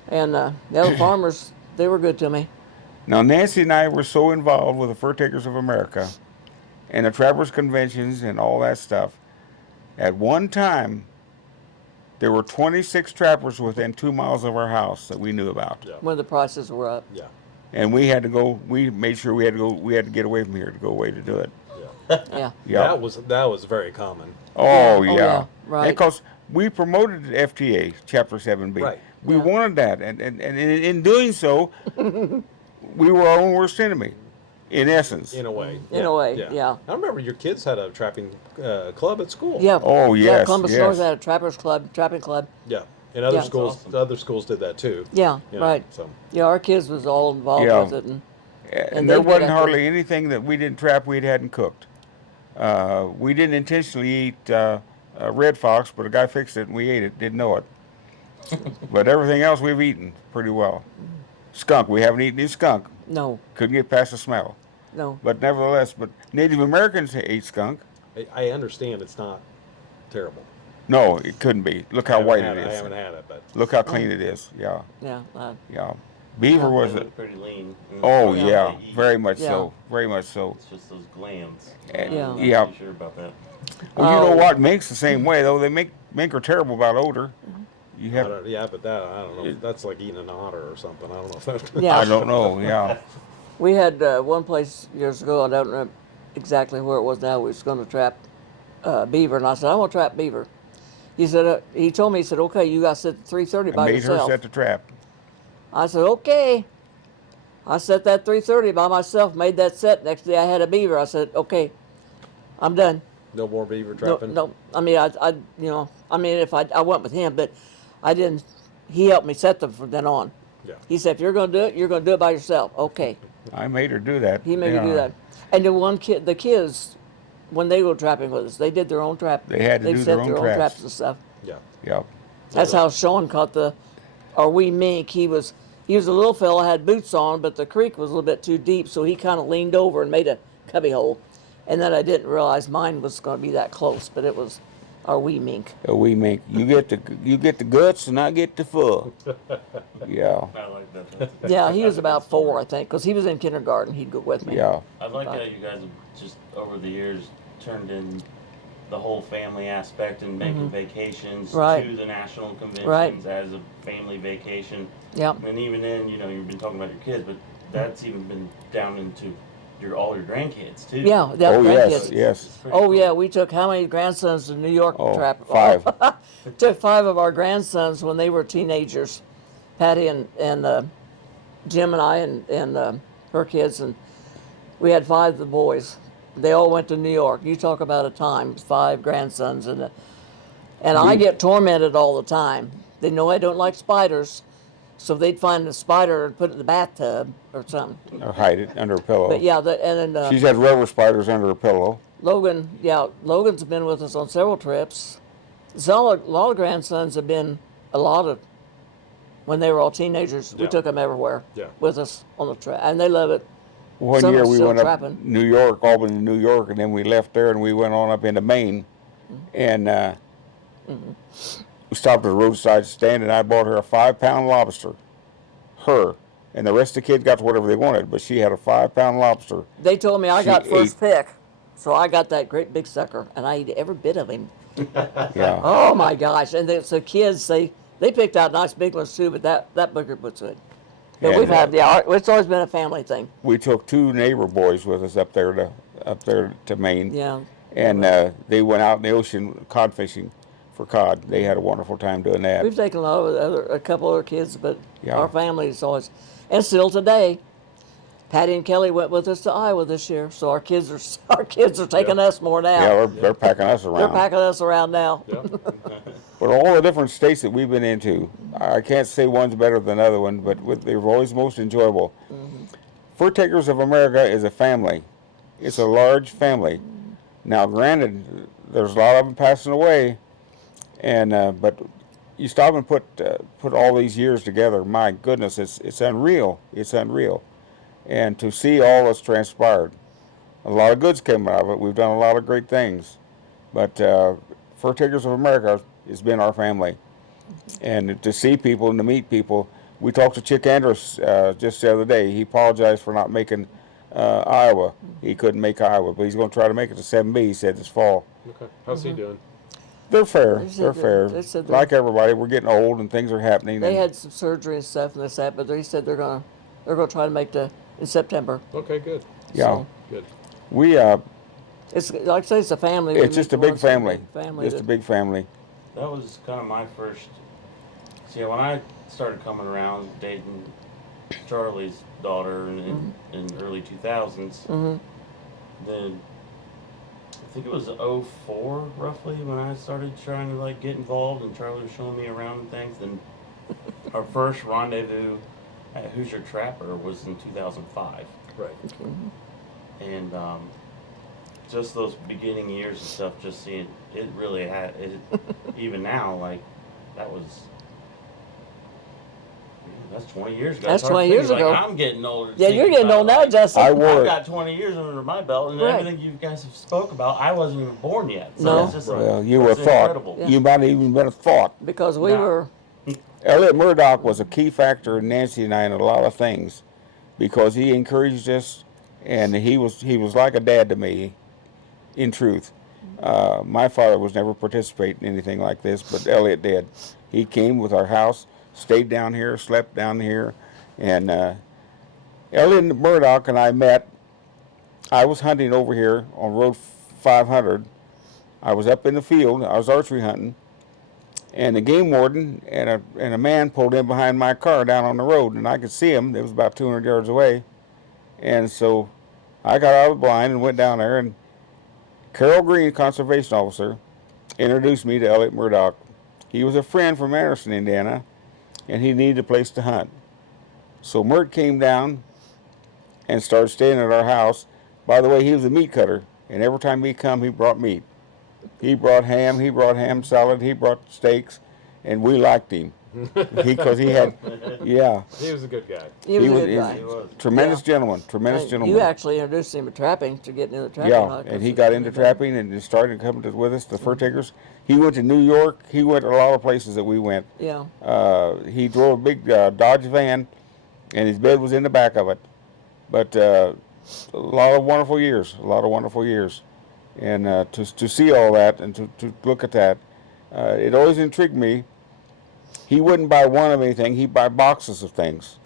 And the other farmers, they were good to me. Now, Nancy and I were so involved with the Fur Takers of America and the Trappers Conventions and all that stuff. At one time, there were 26 trappers within 2 miles of our house that we knew about. Yeah. When the prices were up. Yeah. And we had to go, we made sure we had to get away from here to go away to do it. Yeah. Yeah. That was very common. Oh, Yeah. yeah. Oh, yeah. Right. Because we promoted the FTA, Chapter 7B. Right. We Yeah. wanted that. And in doing so, we were our own worst enemy, in essence. In a way. In a way, yeah. I remember your kids had a trapping club at school. Yeah. Oh, Yeah, yes, Columbus yes. North had a trappers club, trapping club. Yeah. And other Yeah. schools, That's awesome. other schools did that too. Yeah, You know, right. So Yeah, our kids was all involved Yeah. with it. And And they there did wasn't that hardly anything that we didn't trap we hadn't cooked. We didn't intentionally eat red fox, but a guy fixed it and we ate it, didn't know it. But everything else we've eaten pretty well. Skunk, we haven't eaten any skunk. no, Couldn't get past the smell. no. But nevertheless, but Native Americans ate skunk. I understand it's not terrible. No, it couldn't be. Look I how haven't white had it I is. haven't had it, but Look how clean it is. Yeah, Yeah. yeah. Beaver was They it? look pretty lean. And Oh that's yeah, how they eat. very much Yeah. so. Very much so. It's just those glands. And- Yeah. I'm not yeah. too sure about that. Well, you know Oh. what? Mink's the same way though. They mink are terrible about odor. You I have. don't, yeah, but that I don't know. That's like eating an otter or something. I don't know if that. Yeah. I don't know. Yeah. We had one place years ago, I don't know exactly where it was now, we was going to trap beaver. And I said, I want to trap beaver. He said, he told me, he said, okay, you got to sit at 3:30 I by made yourself. her set the trap. I said, okay. I set that 3:30 by myself, made that set. Next day I had a beaver. I said, okay, I'm done. No more beaver No, trapping. no. I mean, if I went with him, but I didn't. He helped me set them from then on. Yeah. He said, if you're going to do it, you're going to do it by yourself. Okay. I made her do that. He made me do Yeah. that. And the kids, when they go trapping with us, they did their own trap. They had to They do set their own their own traps. traps and stuff. Yeah. Yeah. That's how Sean caught our wee mink. He was a little fella, had boots on, but the creek was a little bit too deep, so he kind of leaned over and made a cubby hole. And then I didn't realize mine was going to be that close, but it was our wee mink. A wee mink. You get the guts and I get the fur. Yeah. I like that. Yeah, he was about 4, I think, because he was in kindergarten. He'd go with me. Yeah. I like how you guys have just over the years turned in the whole family aspect and making vacations Right. to the national conventions Right. as a family vacation. Yep. And even then, you've been talking about your kids, but that's even been down into all your grandkids too. Yeah, Oh yes, grandkids. yes. It's pretty Oh cool. yeah, we took how many grandsons to New York Oh, trap? 5. Took 5 of our grandsons when they were teenagers, Patty and Jim and I and her kids, and we had 5 of the boys. They all went to New York. You talk about a time, 5 grandsons, and I get tormented all the time. They know I don't like spiders, so they'd find a spider and put it in the bathtub or something. Or hide it under a pillow. But yeah, and then She's had rubber spiders under her pillow. Logan's been with us on several trips. So a lot of grandsons have been when they were all teenagers. We Yeah. took them everywhere Yeah. with us on the trip, and they love it. One Some year are we still went trapping. up New York, Albany, New York, and then we left there and we went on up into Maine. And we stopped at a roadside stand and I bought her a 5-pound lobster. Her. And the rest of the kids got whatever they wanted, but she had a 5-pound lobster. They told me I She got first ate- pick, so I got that great big sucker, and I ate every bit of him. Yeah. Oh my gosh! And the kids they picked out nice big ones too, but that booger was good. But And, we've had it's always been a family thing. We took 2 neighbor boys with us up there to Maine. Yeah. And they went out in the ocean cod fishing for cod. They had a wonderful time doing that. We've taken a couple other kids, but Yeah. our family is always, and still today. Patty and Kelly went with us to Iowa this year, so our kids are taking us more now. Yeah, they're packing us around. They're packing us around now. Yeah. But all the different states that we've been into, I can't say one's better than the other one, but they're always most enjoyable. Fur Takers of America is a family. It's a large family. Now, granted, there's a lot of them passing away, and but you stop and put all these years together. My goodness, it's unreal. It's unreal, and to see all that's transpired, a lot of goods came out of it. We've done a lot of great things, but Fur Takers of America has been our family, and to see people and to meet people We talked to Chick Andrus just the other day. He apologized for not making Iowa. He couldn't make Iowa, but he's going to try to make it to 7B, he said, this fall. Okay. How's he doing? They're fair. They said They're that- fair. they said that- Like everybody, we're getting old and things are happening. They and had some surgery and stuff and this that, but they said they're gonna try to make in September. Okay, good. Yeah. So, Good. we, it's like I say, it's a family. We it's just meet a big once in family. Family. Just a big family. That was kind of my first. See, when I started coming around dating Charlie's daughter in early 2000s, then I think it was 04 roughly when I started trying to like get involved, and Charlie was showing me around and things. Then our first rendezvous at Hoosier Trapper was in 2005, Right. and just those beginning years and stuff, just seeing it really had it. Even now, like that was. That's 20 years ago. That's It's hard to 20 think, years like, ago. I'm getting older. Yeah, you're thinking getting about, old now, like, Justin. I wore I've it. got 20 years under my belt, and Right. everything you guys have spoke about, I wasn't even born yet. So No. it's just Well, you were it's thought. incredible. Yeah. You might have even been a thought. Because we Nah. were. Elliot Murdoch was a key factor in Nancy and I in a lot of things because he encouraged us, and he was like a dad to me, in truth. My father was never participating in anything like this, but Elliot did. He came with our house, stayed down here, slept down here, and Elliot Murdoch and I met. I was hunting over here on Road 500. I was up in the field. I was archery hunting. And the game warden and a man pulled in behind my car down on the road, and I could see him. It was about 200 yards away. And so I got out of the blind and went down there, and Carol Green, conservation officer, introduced me to Elliot Murdoch. He was a friend from Anderson, Indiana, and he needed a place to hunt. So Mert came down and started staying at our house. By the way, he was a meat cutter, and every time he come, he brought meat. He brought ham salad, he brought steaks, and we liked him because he had, yeah, He was a good guy. He was a good he guy. He was. tremendous Yeah. gentleman, tremendous And gentleman. you actually introduced him to trapping, to getting into trapping. Yeah, and he got into trapping and just started coming with us, the fur takers. He went to New York. He went to a lot of places that we went. Yeah. He drove a big Dodge van, and his bed was in the back of it. But a lot of wonderful years, And to see all that and to look at that, it always intrigued me. He wouldn't buy one of anything, he'd buy boxes of things.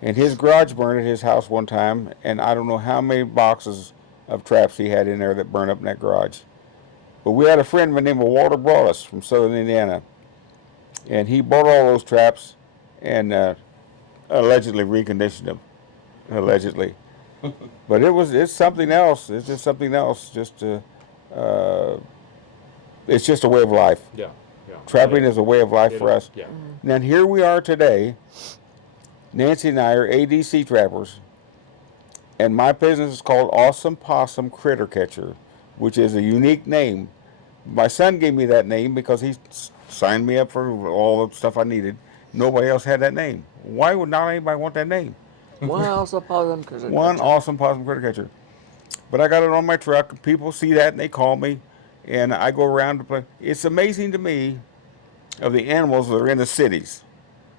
And his garage burned at his house one time, and I don't know how many boxes of traps he had in there that burned up in that garage. But we had a friend by the name of Walter Broadus from southern Indiana, and he bought all those traps and allegedly reconditioned them. Allegedly. But it's something else. It's just something else. It's just a way of life. Yeah. Yeah. Trapping is a way of life It for is, us. Yeah. And then here we are today. Nancy and I are ADC trappers, and my business is called Awesome Possum Critter Catcher, which is a unique name. My son gave me that name because he signed me up for all the stuff I needed. Nobody else had that name. Why would not anybody want that name? One also possum critter. One Awesome Possum Critter Catcher. But I got it on my truck. People see that and they call me, and I go around to play. It's amazing to me of the animals that are in the cities,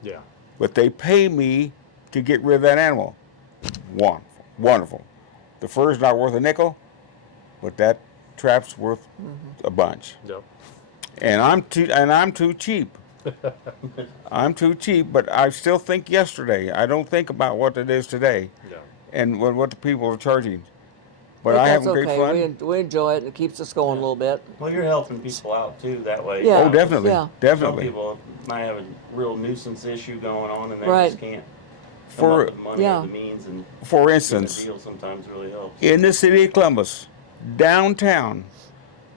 Yeah. but they pay me to get rid of that animal. Wonderful. The fur's not worth a nickel, but that trap's worth a bunch. Yep. And I'm too cheap. I'm too cheap, but I still think yesterday. I don't think about what it is today Yeah. and what the people are charging. But But I that's have great okay. fun. We enjoy it, and it keeps us going a little bit. Well, you're helping people out too that way. Yeah. Oh, definitely, Yeah. Some definitely. people might have a real nuisance issue going on, and they Right. just can't come For- up with money Yeah. or the means, and For getting a instance, deal sometimes really helps. in the city of Columbus, downtown,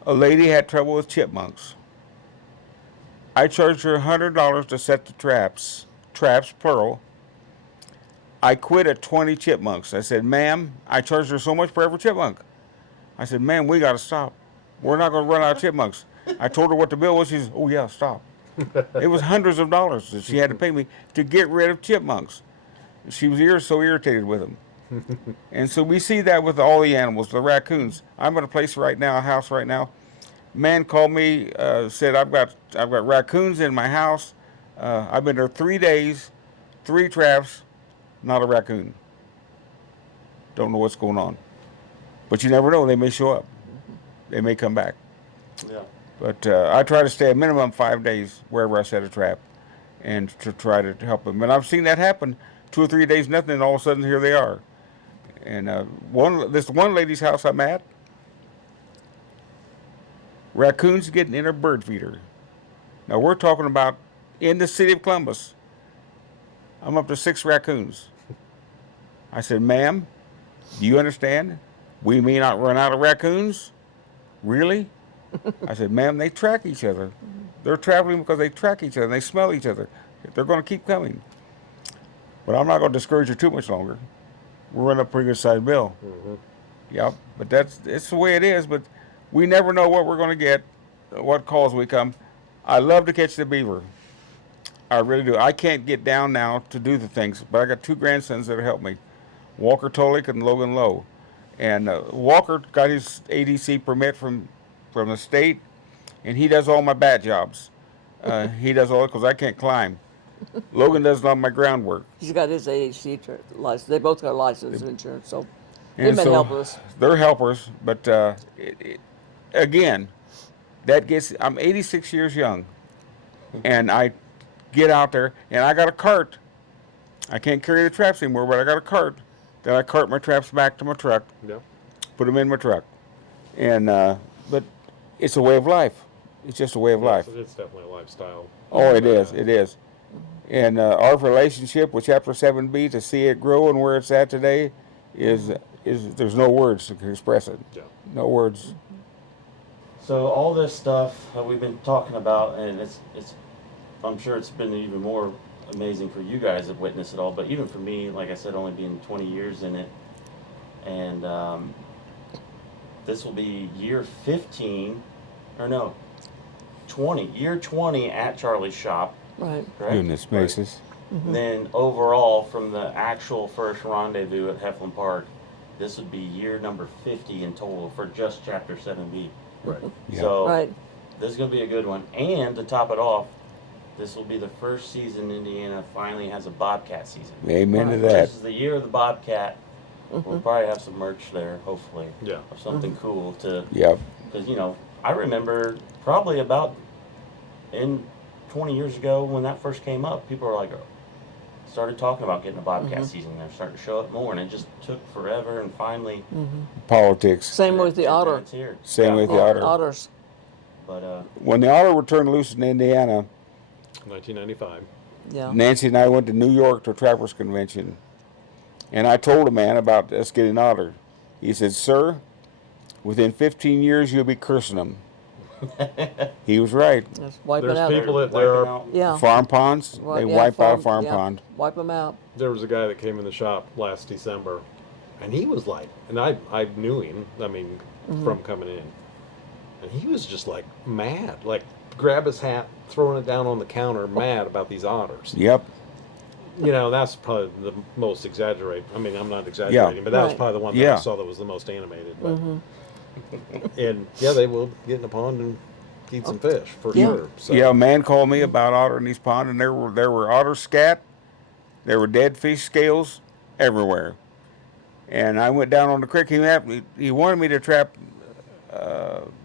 a lady had trouble with chipmunks. I charged her $100 to set the traps plural. I quit at 20 chipmunks. I said, ma'am, I charged her so much per every chipmunk. I said, ma'am, we got to stop. We're not going to run out of chipmunks. I told her what the bill was. She said, oh, yeah, stop. It was hundreds of dollars that she had to pay me to get rid of chipmunks. She was so irritated with them. And so we see that with all the animals, the raccoons. I'm at a place right now, a house right now. Man called me, said I've got raccoons in my house. I've been there 3 days. 3 traps, not a raccoon. Don't know what's going on. But you never know. They may show up. They may come back. Yeah. But I try to stay a minimum 5 days wherever I set a trap and to try to help them. And I've seen that happen. 2 or 3 days, nothing, and all of a sudden here they are. And this one lady's house I'm at, raccoons getting in her bird feeder. Now we're talking about in the city of Columbus. I'm up to 6 raccoons. I said, ma'am, do you understand? We may not run out of raccoons. Really? I said, ma'am, they track each other. They're traveling because they track each other and they smell each other. They're going to keep coming. But I'm not going to discourage you too much longer. We're running a pretty good sized bill. Mm-hmm. Yep, but it's the way it is. But we never know what we're going to get, what calls we come. I love to catch the beaver. I really do. I can't get down now to do the things, but I got 2 grandsons that help me, Walker Tolik and Logan Lowe. And Walker got his ADC permit from the state, and he does all my bat jobs. He does all it because I can't climb. Logan does all my groundwork. He's got his AHC license. They both got a license and insurance, so they've And been so helpers. They're helpers, but again, I'm 86 years young, and I get out there, and I got a cart. I can't carry the traps anymore, but I got a cart. Then I cart my traps back to my truck, Yeah. put them in my truck, and but it's a way of life. It's just a way of life. It's definitely a lifestyle. Oh, it is. It is. And our relationship with Chapter 7B to see it grow and where it's at today is there's no words to express it. Yeah. No words. So all this stuff that we've been talking about, and it's I'm sure it's been even more amazing for you guys to witness it all, but even for me, like I said, only being 20 years in it, and this will be year 15, or no, year 20 at Charlie's shop, Right. correct? Goodness gracious. Then overall, from the actual first rendezvous at Heflin Park, this would be year number 50 in total for just Chapter 7B. Right. Yeah. So Right. this is going to be a good one. And to top it off, this will be the first season Indiana finally has a Bobcat season. Amen to Right. that. This is the year of the Bobcat. We'll probably have some merch there, hopefully, Yeah. of something cool to, Yep. because, I remember probably about 20 years ago when that first came up, people were like, started talking about getting a Bobcat season. They're starting to show up more, and it just took forever, and finally, Politics. Same with the otter. it's here. Same with the otter. Otters. But When the otter were turned loose in Indiana, 1995. Yeah. Nancy and I went to New York to a trappers convention, and I told a man about us getting otter. He said, "Sir, within 15 years you'll be cursing them." He was right. Just wipe it There's out. people that wiping there are. out. Yeah. Farm ponds, Right, they yeah, wipe out a farm yeah, pond. Wipe them out. There was a guy that came in the shop last December, and he was like, and I knew him. I mean, from coming in, and he was just like mad, like grab his hat, throwing it down on the counter, mad about these otters. Yep. That's probably the most exaggerated. I mean, I'm not exaggerating, but that was Right. probably the one that Yeah. I saw that was the most animated. But, and yeah, they will get in the pond and eat some fish for Yeah. sure. So, Yeah, a man called me about otter in these ponds, and there were otter scat, there were dead fish scales everywhere. And I went down on the creek. He wanted me to trap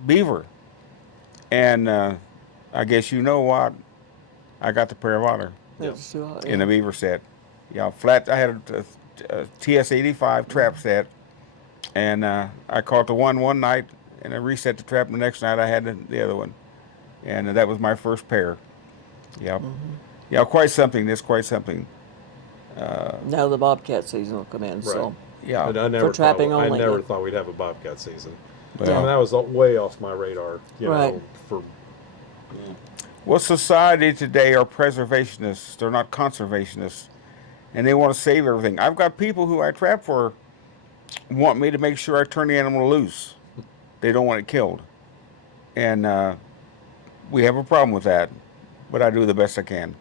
beaver, and I guess you know what? I got the pair of otter Yeah. It's too hot, in the beaver set. Yeah, flat. I had a TS-85 trap set, and I caught the one night, and I reset the trap. The next night I had the other one, and that was my first pair. Yep. Yeah, quite something. That's quite something. Now the bobcat season will come in, so Yeah. And I never trapping thought, only, I never yeah. thought we'd have a bobcat season. Well. I mean, that was way off my radar. Right. For Well, society today are preservationists. They're not conservationists, and they want to save everything. I've got people who I trap for want me to make sure I turn the animal loose. They don't want it killed, and we have a problem with that. But I do the best I can.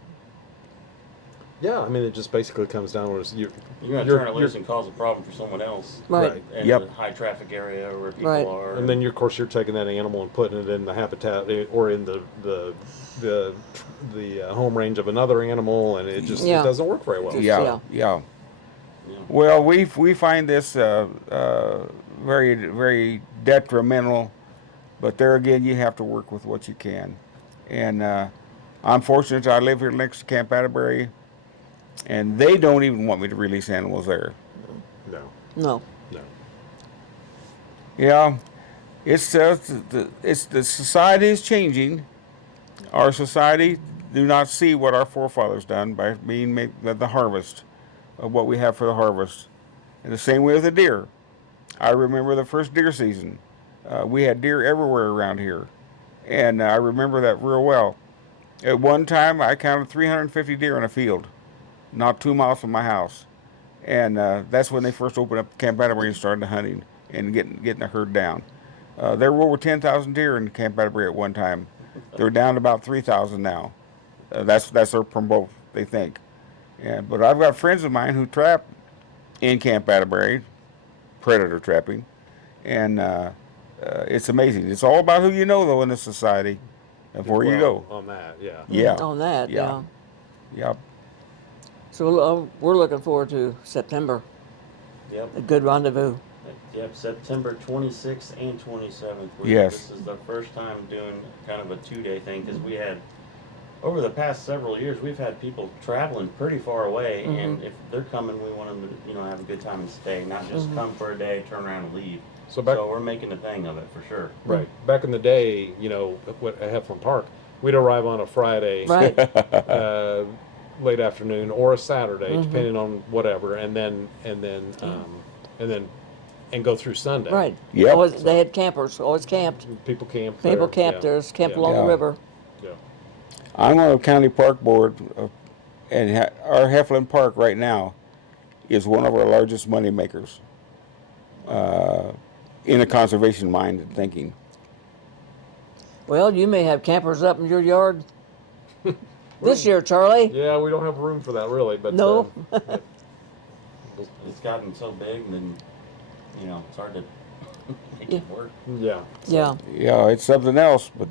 Yeah, I mean, it just basically comes down to You're going to turn it loose and cause a problem for someone else. Right. In a high traffic area where people Right. are. And then, of course, you're taking that animal and putting it in the habitat or in the home range of another animal, and it just it doesn't work very well. Yeah. Well, we find this very, very detrimental, but there again, you have to work with what you can. And I'm fortunate I live here next to Camp Atterbury, and they don't even want me to release animals there. No. Yeah, it's the society is changing. Our society do not see what our forefathers done by being the harvest of what we have for the harvest. And the same way with the deer. I remember the first deer season. We had deer everywhere around here, and I remember that real well. At one time, I counted 350 deer in a field, not 2 miles from my house, and that's when they first opened up Camp Atterbury and started hunting and getting the herd down. There were over 10,000 deer in Camp Atterbury at one time. They're down to about 3,000 now. That's their promote, they think. But I've got friends of mine who trap in Camp Atterbury, predator trapping, and it's amazing. It's all about who you know, though, in this society, and where you go. On that, Yeah. On that, yeah. Yep. So we're looking forward to September. Yep. A good rendezvous. Yep, September 26th and 27th. Yes. This is the first time doing kind of a 2-day thing because we had, over the past several years, we've had people traveling pretty far away, and if they're coming, we want them to, have a good time and stay, not just come for a day, turn around and leave. So we're making a thing of it for sure. Right. Back in the day, at Heflin Park, we'd arrive on a Friday, Right. late afternoon, or a Saturday, depending on whatever, and go through Sunday. Right. Yep. They had campers, always camped. People camped. People there. camped there, camped along the Yeah. river. Yeah. I'm on the county park board, and our Heflin Park right now is one of our largest money makers in a conservation minded thinking. Well, you may have campers up in your yard this year, Charlie. Yeah, we don't have room for that really, but No. It's gotten so big, and then, it's hard to make it work. yeah. Yeah. Yeah, it's something else, but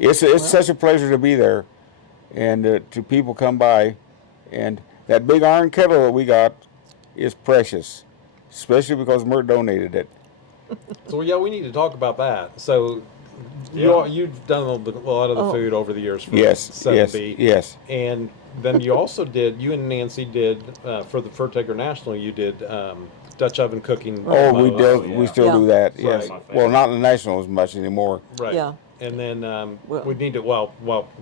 it's such a pleasure to be there, and to people come by, and that big iron kettle that we got is precious, especially because Mert donated it. So we need to talk about that. So you've done a lot of the food over the years for Yes, 7B. yes. And then you also you and Nancy did, for the Fur Taker National, you did Dutch oven cooking. Oh, we demos. we still do that. Yes. Right. Well, not in the National as much anymore. Right. Yeah. And then we need to,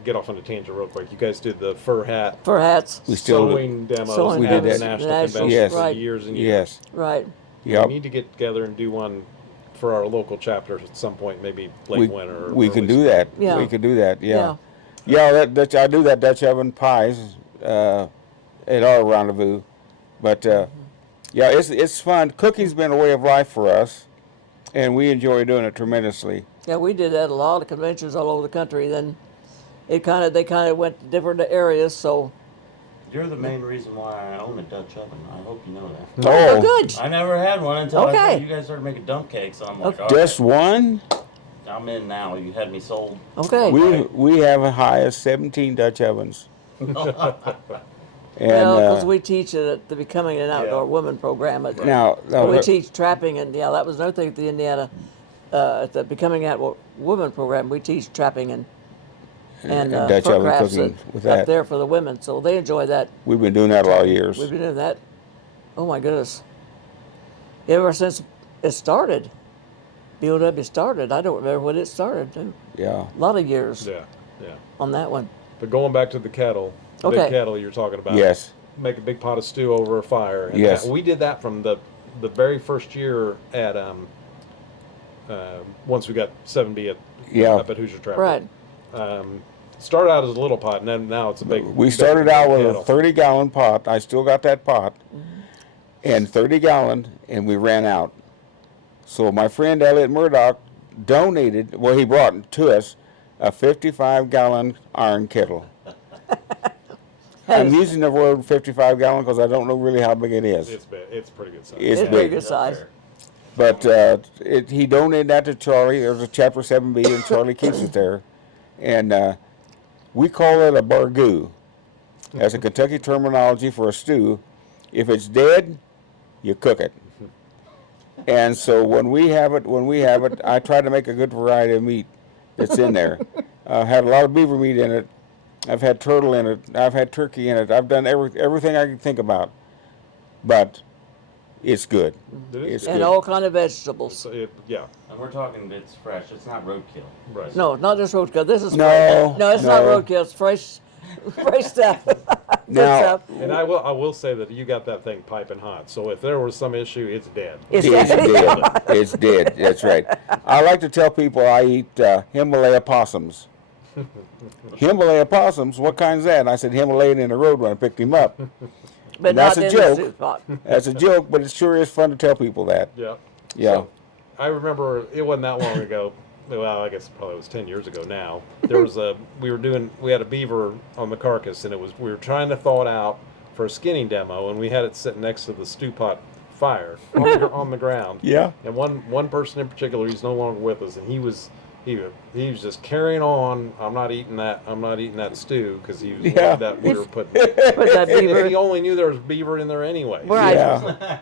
get off on a tangent real quick. You guys did the fur hat Fur hats. We still sewing demos Sewing We at did the that. National National, Convention Yes. for right. years and years. Yes. Right. We Yep. need to get together and do one for our local chapter at some point, maybe late winter. Or We early can do spring. that. Yeah. We could do that. Yeah. Yeah. I do that Dutch oven pies at our rendezvous, but it's fun. Cooking's been a way of life for us, and we enjoy doing it tremendously. Yeah, we did that at a lot of conventions all over the country. Then they kind of went to different areas. So You're the main reason why I own a Dutch oven. I hope you know that. oh, good. I never had one until Okay. you guys started making dump cakes. I'm like, Just one? I'm in now. You had me sold. Okay. We have a high of 17 Dutch ovens. And Well, because we teach it at the Becoming an Outdoor Woman program. now We teach trapping, and that was another thing at the Indiana, at the Becoming Outdoor Woman program. We teach trapping and Dutch fur oven crafts cooking with up that. there for the women, so they enjoy that. We've been doing that a lot of years. We've been doing that. Oh my goodness! Ever since it started, BOW started. I don't remember when it started. Too. Yeah. A lot of years Yeah. on that one. But going back to the kettle, the Okay. big kettle you're talking about. Yes. Make a big pot of stew over a fire. And Yes. we did that from the very first year at once we got 7B up at Hoosier Trapper. Right. Started out as a little pot, and then now it's a big. We big started out with kettle. a 30-gallon pot. I still got that pot. And 30-gallon, and we ran out. So my friend Elliot Murdoch donated, he brought to us a 55-gallon iron kettle. I'm using the word 55 gallon because I don't know really how big it is. It's big. It's pretty good size. It's It's pretty big. good size. But he donated that to Charlie. There's a Chapter 7B, and Charlie keeps it there. And we call it a bargoo. That's a Kentucky terminology for a stew. If it's dead, you cook it. And so when we have it, I try to make a good variety of meat that's in there. I've had a lot of beaver meat in it. I've had turtle in it. I've had turkey in it. I've done everything I can think about. But it's good. It's And good. all kind of vegetables. So yeah. And we're talking it's fresh. It's not roadkill. Right. No, not just roadkill. This is No, fresh. No, it's not no. roadkill. It's fresh stuff. Good Now- stuff. And I will say that you got that thing piping hot. So if there was some issue, it's dead. It's It's dead. dead. It's dead. That's right. I like to tell people I eat Himalaya possums. Himalaya possums? What kind's that? And I said Himalayan in the road when I picked him up. But That's not a in joke. the soup pot. That's a joke, but it sure is fun to tell people that. Yeah. Yeah. So, I remember it wasn't that long ago. Well, I guess probably it was 10 years ago now. There was we had a beaver on the carcass, and we were trying to thaw it out for a skinning demo, and we had it sitting next to the stew pot fire on the ground. Yeah. And one person in particular, he's no longer with us, and he was just carrying on. I'm not eating that stew because he was Yeah. worried that we were putting. Put that And beaver. he only knew there was beaver in there anyway. Right. Yeah.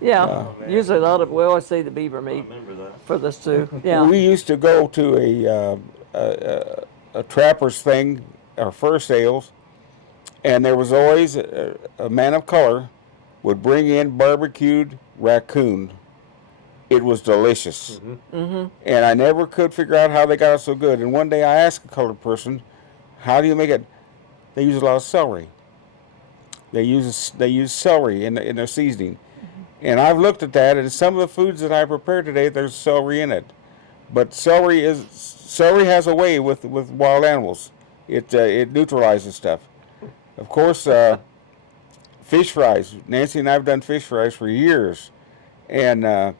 Yeah. Oh, man. Usually we always see the beaver meat Remember that. for this too. Yeah. We used to go to a trapper's thing, our fur sales, and there was always a man of color would bring in barbecued raccoon. It was delicious. Mm-hmm. And I never could figure out how they got it so good. And one day I asked a colored person, how do you make it? They use a lot of celery. They use celery in their seasoning. And I've looked at that, and some of the foods that I prepare today, there's celery in it. But celery has a way with wild animals. It neutralizes stuff. Of course, fish fries. Nancy and I have done fish fries for years. And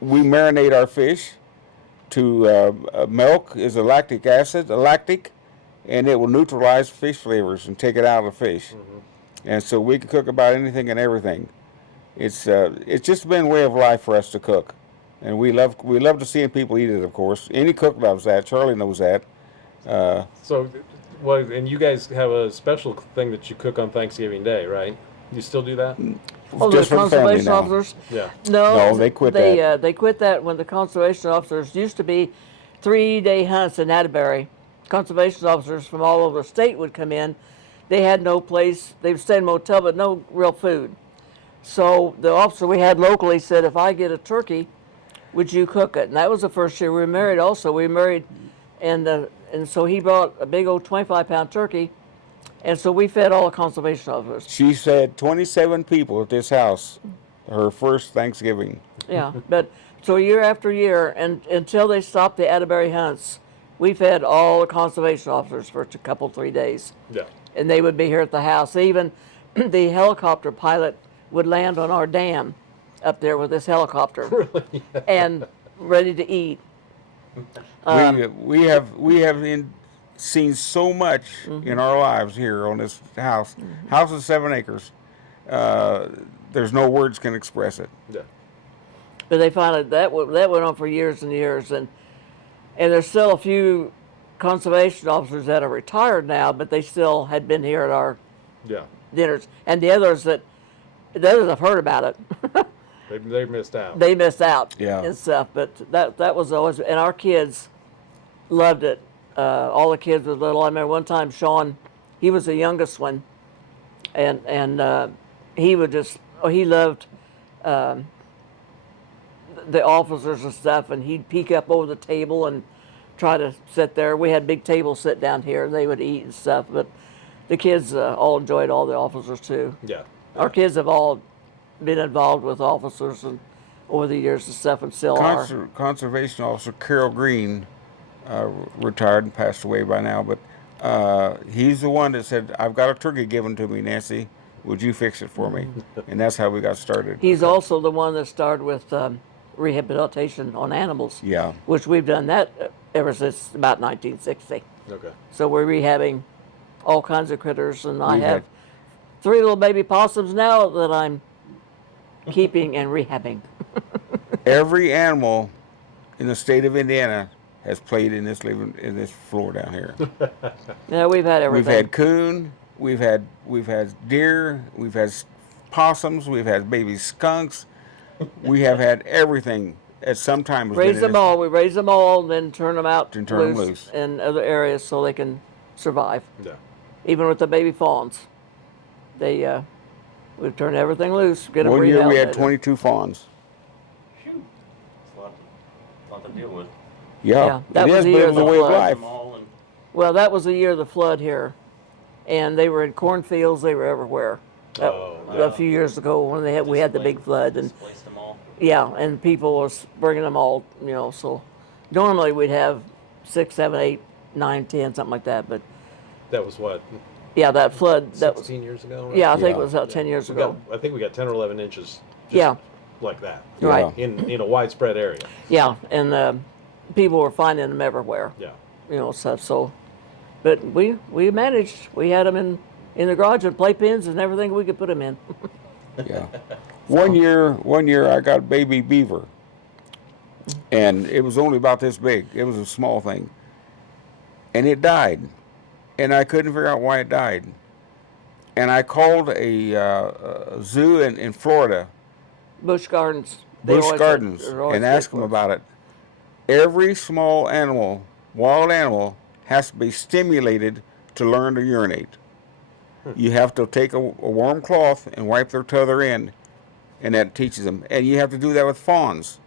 we marinate our fish to milk is a lactic, and it will neutralize fish flavors and take it out of the fish. And so we can cook about anything and everything. It's just been a way of life for us to cook, and we love to see people eat it. Of course, any cook loves that. Charlie knows that. So, well, and you guys have a special thing that you cook on Thanksgiving Day, right? You still do that? Oh, the Just for the family conservation now. officers? Yeah. No, they quit that. They quit that when the conservation officers used to be 3-day hunts in Atterbury. Conservation officers from all over the state would come in. They had no place. They would stay in a motel, but no real food. So the officer we had locally said, if I get a turkey, would you cook it? And that was the first year we were married also. We married, and so he brought a big old 25-pound turkey, and so we fed all the conservation officers. She said 27 people at this house, her first Thanksgiving. Yeah, but so year after year, and until they stopped the Atterbury hunts, we fed all the conservation officers for a couple, 3 days. Yeah. And they would be here at the house. Even the helicopter pilot would land on our dam up there with this helicopter. Really? And ready to eat. We have seen so much in our lives here on this house. House is 7 acres. There's no words can express it. Yeah. But they finally that went on for years and years, and there's still a few conservation officers that are retired now, but they still had been here at our Yeah. dinners. And the others have heard about it. They missed out. They missed out Yeah. and stuff. But that was always, and our kids loved it. All the kids were little. I remember one time Sean, he was the youngest one, and he would just he loved the officers and stuff, and he'd peek up over the table and try to sit there. We had big tables sit down here, and they would eat and stuff. But the kids all enjoyed all the officers too. Yeah. Our kids have all been involved with officers and over the years and stuff, and still are. Conservation officer Carol Green retired and passed away by now, but he's the one that said, I've got a turkey given to me, Nancy. Would you fix it for me? And that's how we got started. He's also the one that started with rehabilitation on animals, Yeah. which we've done that ever since about 1960. Okay. So we're rehabbing all kinds of critters, and I We've have had- 3 little baby possums now that I'm keeping and rehabbing. Every animal in the state of Indiana has played in this floor down here. Yeah, we've had We've everything. had coon, we've had deer, we've had possums, we've had baby skunks. We have had everything at some time. has been Raise in them this- all. We raise them all, and then turn them out And turn 'em loose loose. in other areas so they can survive. Yeah. Even with the baby fawns, we've turned everything loose. Get them One year we had rehabilitated. 22 fawns. Phew. It's a lot to deal with. Yeah, that it was is, the but year it of was a the way of flood. life. Them all and Well, that was the year of the flood here, and they were in cornfields. They were everywhere. Oh, A few years ago when we had the big flood, and displaced them all. yeah, and people was bringing them all. So normally we'd have 6, 7, 8, 9, 10, something like that. But That was what, yeah, that flood. That was 16 years ago? Right? yeah, I think Yeah. it was about 10 years We ago. got, I think we got 10 or 11 inches. Just Yeah. Like that. Right. Yeah. In a widespread area. Yeah, and people were finding them everywhere. Yeah. Stuff. So, but we managed. We had them in the garage and playpens and everything we could put them in. Yeah. One year I got a baby beaver, and it was only about this big. It was a small thing, and it died, and I couldn't figure out why it died. And I called a zoo in Florida, Busch Gardens. They Busch always- Gardens, they're always and asked good them for us. about it. Every small animal, wild animal, has to be stimulated to learn to urinate. You have to take a warm cloth and wipe their t'other end, and that teaches them. And you have to do that with fawns.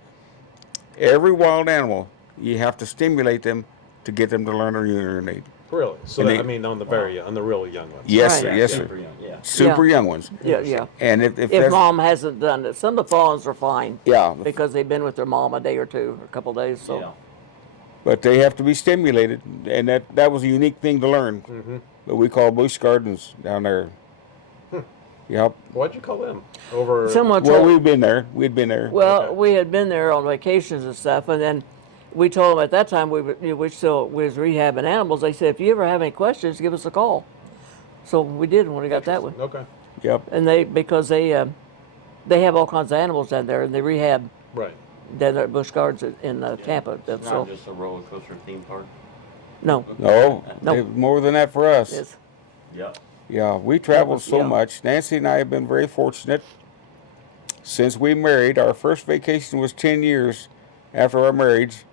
Every wild animal, you have to stimulate them to get them to learn to urinate. Really? So And that, they- I mean, on the on the really young ones. Yes, Right. sir. Yeah, Yes, sir. super young, yeah. Super Yeah. young ones. Yeah. And if If that's, mom hasn't done it, some of the fawns are fine. yeah, Because they've been with their mom a day or two, a couple days. So Yeah. but they have to be stimulated, and that was a unique thing to learn. Mm-hmm. That we call Busch Gardens down there. Yep. Why'd you call them? Over. someone Well, told. we'd been there. We'd been there. Well, Okay. we had been there on vacations and stuff, and then we told them at that time we was rehabbing animals. They said if you ever have any questions, give us a call. So we did when we got that one, Okay. Yep. and because they have all kinds of animals down there, and they rehab Right. down there at Busch Gardens in Tampa. It's So not just a roller coaster theme park. no, No, Nope. it- more than that for us. it's Yep. Yeah, we traveled so yeah. much. Nancy and I have been very fortunate. Since we married, our first vacation was 10 years after our marriage.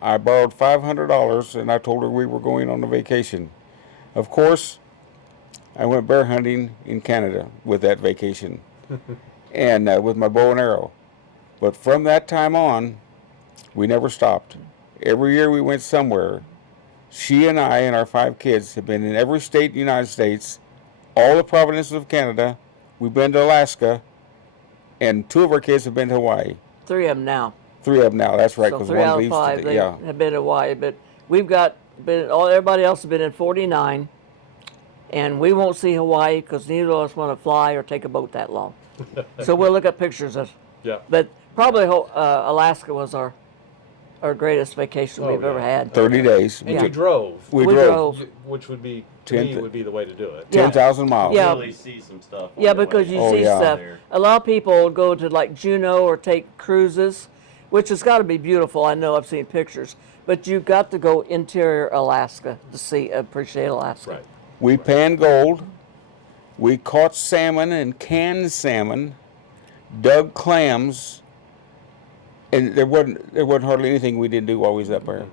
I borrowed $500 and I told her we were going on a vacation. Of course, I went bear hunting in Canada with that vacation and with my bow and arrow. But from that time on, we never stopped. Every year we went somewhere. She and I and our 5 kids have been in every state in the United States, all the provinces of Canada. We've been to Alaska, and 2 of our kids have been to Hawaii. 3 of them now. 3 of them now. That's right, So because 3 one out of leaves 5 today. they Yeah, have been to Hawaii, but we've everybody else has been in 49, and we won't see Hawaii because neither of us want to fly or take a boat that long. So we'll look at pictures of. Yeah. But probably Alaska was our greatest vacation Oh, we've ever yeah. had. 30 days. And Yeah. you drove. We We drove drove. Which would be, to 10 me, would be the way to do it. Yeah. 10,000 miles. Yeah. Really see some stuff. on Yeah, your because way. you Oh, see yeah. stuff. There. A lot of people go to like Juneau or take cruises, which has got to be beautiful. I know I've seen pictures, but you've got to go interior Alaska to appreciate Alaska. Right. We panned gold. We caught salmon and canned salmon, dug clams, and there wasn't hardly anything we didn't do while we was up there.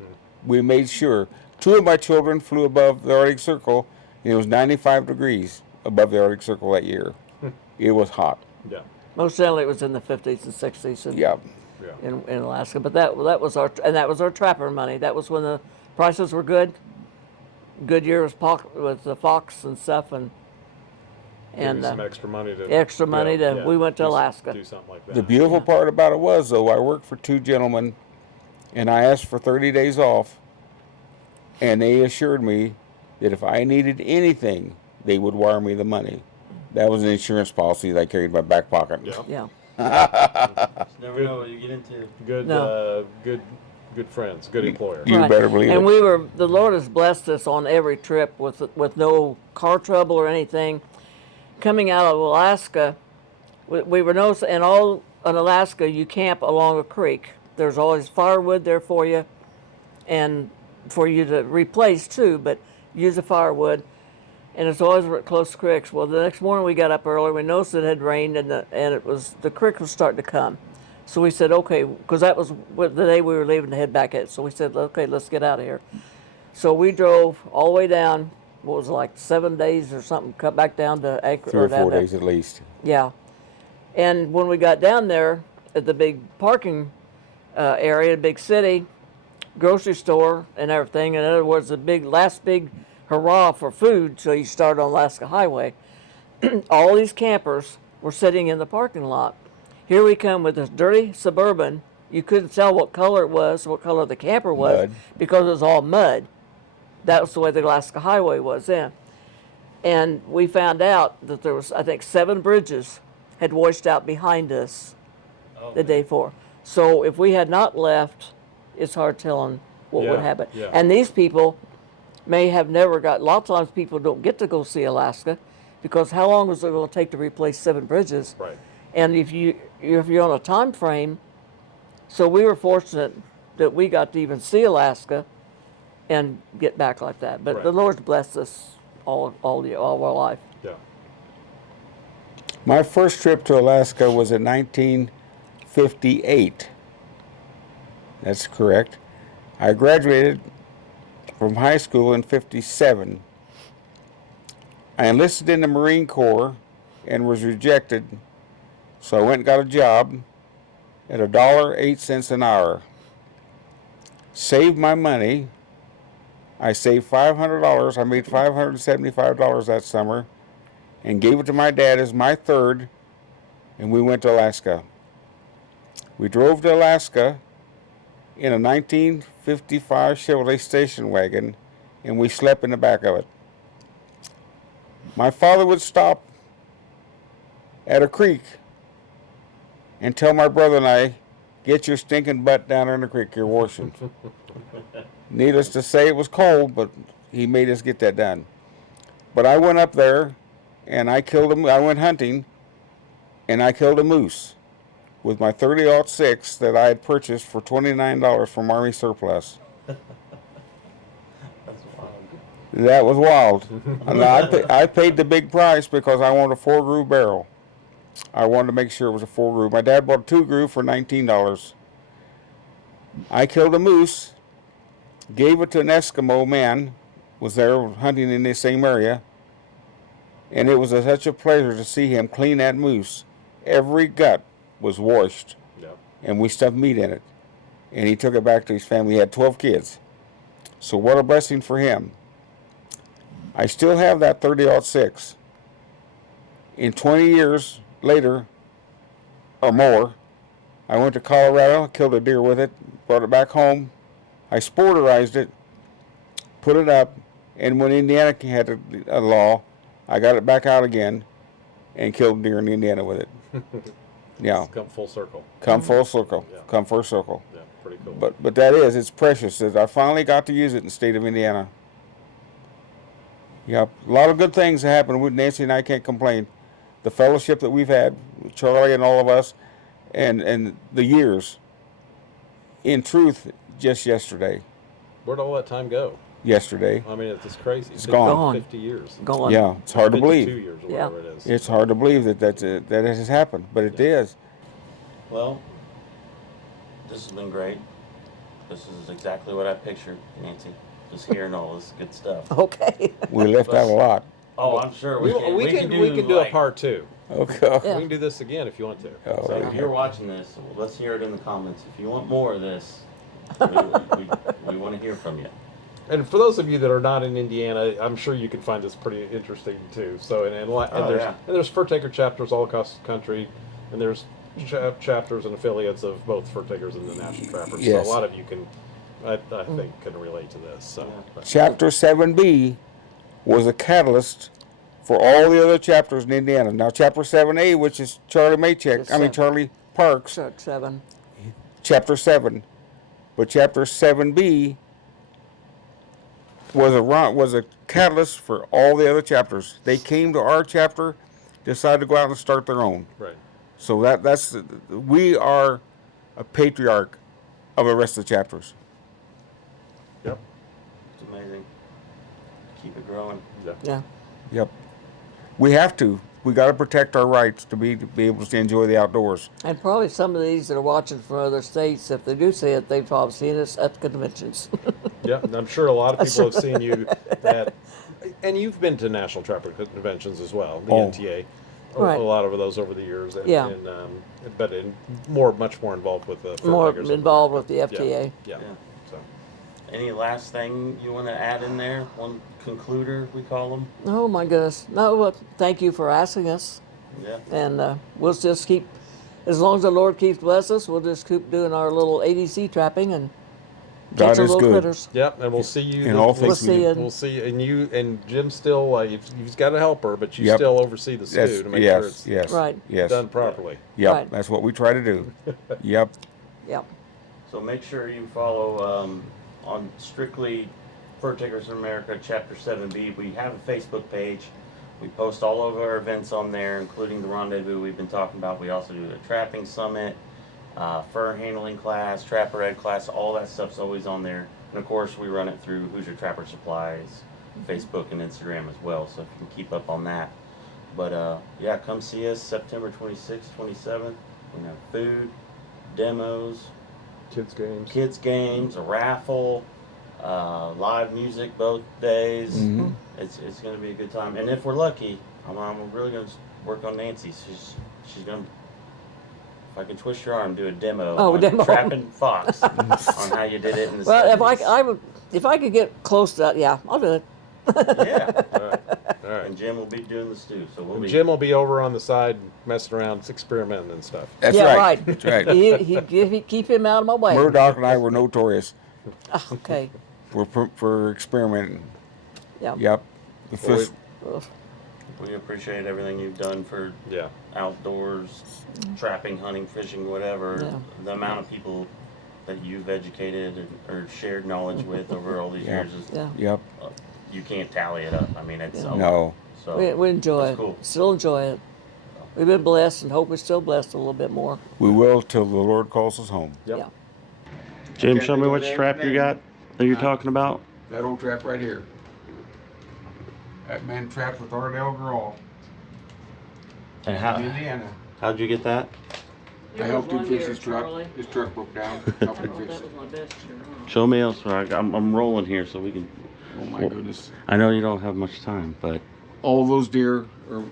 We made sure. 2 of my children flew above the Arctic Circle, and it was 95 degrees above the Arctic Circle that year. It was hot. Yeah. Most generally, it was in the 50s and 60s Yeah. Yeah. in Alaska. But that was our trapper money. That was when the prices were good. Good year with the fox and stuff, and Give you some extra money to. extra money we went to do Alaska. Do something like that. The beautiful part about it was, though, I worked for 2 gentlemen, and I asked for 30 days off, and they assured me that if I needed anything, they would wire me the money. That was an insurance policy that I carried in my back pocket. Yeah. yeah. Just never know what you get into. Good. No. Good good friends, good employer. You better believe and it. the Lord has blessed us on every trip with no car trouble or anything. Coming out of Alaska, we were noticing, and all in Alaska, you camp along a creek. There's always firewood there for you, and for you to replace too, but use the firewood. And it's always close to creeks. Well, the next morning we got up early. We noticed it had rained, and the creek was starting to come. So we said, okay, because that was the day we were leaving to head back at. So we said, okay, let's get out of here. So we drove all the way down. What was it, like 7 days or something? Cut back down to Acre. 3 or 4 days at least. Yeah. And when we got down there at the big parking area, big city, grocery store and everything, in other words, the last big hurrah for food, so you start on Alaska Highway. All these campers were sitting in the parking lot. Here we come with this dirty Suburban. You couldn't tell what color it was, what color the camper was, Mud. because it was all mud. That was the way the Alaska Highway was then. And we found out that there was, I think, 7 bridges had washed out behind us the day before. So if we had not left, it's hard telling what would happen. Yeah. And these people may have never got, a lot of times people don't get to go see Alaska, because how long is it going to take to replace 7 bridges? Right. And if you're on a time frame, so we were fortunate that we got to even see Alaska and get back like that. But the Lord's blessed us all of our life. Yeah. My first trip to Alaska was in 1958. That's correct. I graduated from high school in 57. I enlisted in the Marine Corps and was rejected, so I went and got a job at $1.08 an hour. Saved my money. I saved $500. I made $575 that summer and gave it to my dad as my third, and we went to Alaska. We drove to Alaska in a 1955 Chevrolet station wagon, and we slept in the back of it. My father would stop at a creek and tell my brother and I, "Get your stinking butt down there in the creek, you're washing." Needless to say, it was cold, but he made us get that done. But I went up there, and I went hunting, and I killed a moose with my .30-06 that I had purchased for $29 from Army surplus. That was wild. And I paid the big price because I wanted a 4-groove barrel. I wanted to make sure it was a 4-groove. My dad bought a 2-groove for $19. I killed a moose, gave it to an Eskimo man, was there hunting in the same area, and it was such a pleasure to see him clean that moose. Every gut was washed, and we stuffed meat in it. And he took it back to his family. He had 12 kids. So what a blessing for him. I still have that .30-06. In 20 years later, or more, I went to Colorado, killed a deer with it, brought it back home. I sporterized it, put it up, and when Indiana had a law, I got it back out again and killed deer in Indiana with it. Yeah. It's come full circle. Come full circle. Yeah. Come full circle. Yeah, pretty cool. But it's precious that I finally got to use it in the state of Indiana. Yeah, a lot of good things have happened. Nancy and I can't complain. The fellowship that we've had, Charlie and all of us, and the years. In truth, just yesterday. Where'd all that time go? Yesterday. I mean, it's just crazy. It's gone. 50 years. Gone. Yeah, it's hard to 52 believe. years or whatever it is. It's hard to believe that it has happened, but it is. Well, this has been great. This is exactly what I pictured, Nancy. Just hearing all this good stuff. Okay. We left out a lot. Oh, I'm sure We can do like, a part 2. Okay. We can do this again if you want to. Oh, So okay. if you're watching this, let's hear it in the comments. If you want more of this, we want to hear from you. And for those of you that are not in Indiana, I'm sure you can find this pretty interesting too. So and there's fur taker chapters all across the country, and there's chapters and affiliates of both fur takers and the National Trappers. Yes. So a lot of you can, I think, can relate to this. So Chapter 7B was a catalyst for all the other chapters in Indiana. Now, Chapter 7A, which is Charlie Parks, Church 7. Chapter 7 But Chapter 7B was a catalyst for all the other chapters. They came to our chapter, decided to go out and start their own. Right. So we are a patriarch of the rest of the chapters. Yep. It's amazing. Keep it growing. Yeah. Yep. We have to. We got to protect our rights to be able to enjoy the outdoors. And probably some of these that are watching from other states, if they do see it, they've probably seen us at conventions. Yeah, and I'm sure a lot of people have seen you at, and you've been to national trapper conventions as well, the NTA. Right. A lot of those over the years. And, Yeah. but much more involved with the More filmmakers. involved with the FTA. Yeah. Yeah. So. Any last thing you want to add in there? One concluder, we call them. Oh my goodness. No, well, thank you for asking us. Yeah. And we'll just keep, as long as the Lord keeps bless us, we'll just keep doing our little ADC trapping and God catch our is little good. critters. Yep, and we'll see you. In all things We'll see you. We'll see, and you and Jim still. You've got a helper, but you Yep. still oversee the stew to make sure it's yes, Right. yes. done properly. Yep, Right. that's what we try to do. Yep. Yep. So make sure you follow on Strictly Fur Takers in America, Chapter 7B. We have a Facebook page. We post all of our events on there, including the Rendezvous we've been talking about. We also do a trapping summit, fur handling class, Trapper Ed class. All that stuff's always on there. And of course, we run it through Hoosier Trapper Supplies, Facebook and Instagram as well. So if you can keep up on that. But yeah, come see us September 26th, 27th. We have food, demos, kids games, a raffle, live music both days. Mm-hmm. It's going to be a good time. And if we're lucky, I'm really going to work on Nancy. She's going to, if I can twist your arm, do a demo on demo. trapping fox on how you did it in the Well, 70s. if I could get close to that, yeah, I'll do it. Yeah. All right. And Jim will be doing the stew, so we'll be. Jim will be over on the side messing around, experimenting and stuff. That's Yeah, right. right. That's right. He keep him out of my way. Murdoch and I were notorious Okay. for experimenting. Yeah. Yep. The Well, first, Ugh. We appreciate everything you've done for Yeah. outdoors, trapping, hunting, fishing, whatever. Yeah. The amount of people that you've educated or shared knowledge with over all these Yeah. years is Yeah. yep. you can't tally it up. I mean, it's Yeah. a lot. No. So We enjoy that's it. cool. Still enjoy it. We've been blessed and hope we're still blessed a little bit more. We will till the Lord calls us home. Yep. Yeah. Jim, Can't show me think of which the trap name. you got that you're talking about. That old trap right here. That man trapped with Ardell Grawl And in how Indiana. how'd you get that? I helped him fix his truck. His truck broke down. Helped him fix it. Show me else. I'm rolling here so we can. Oh my goodness. I know you don't have much time, but All those deer are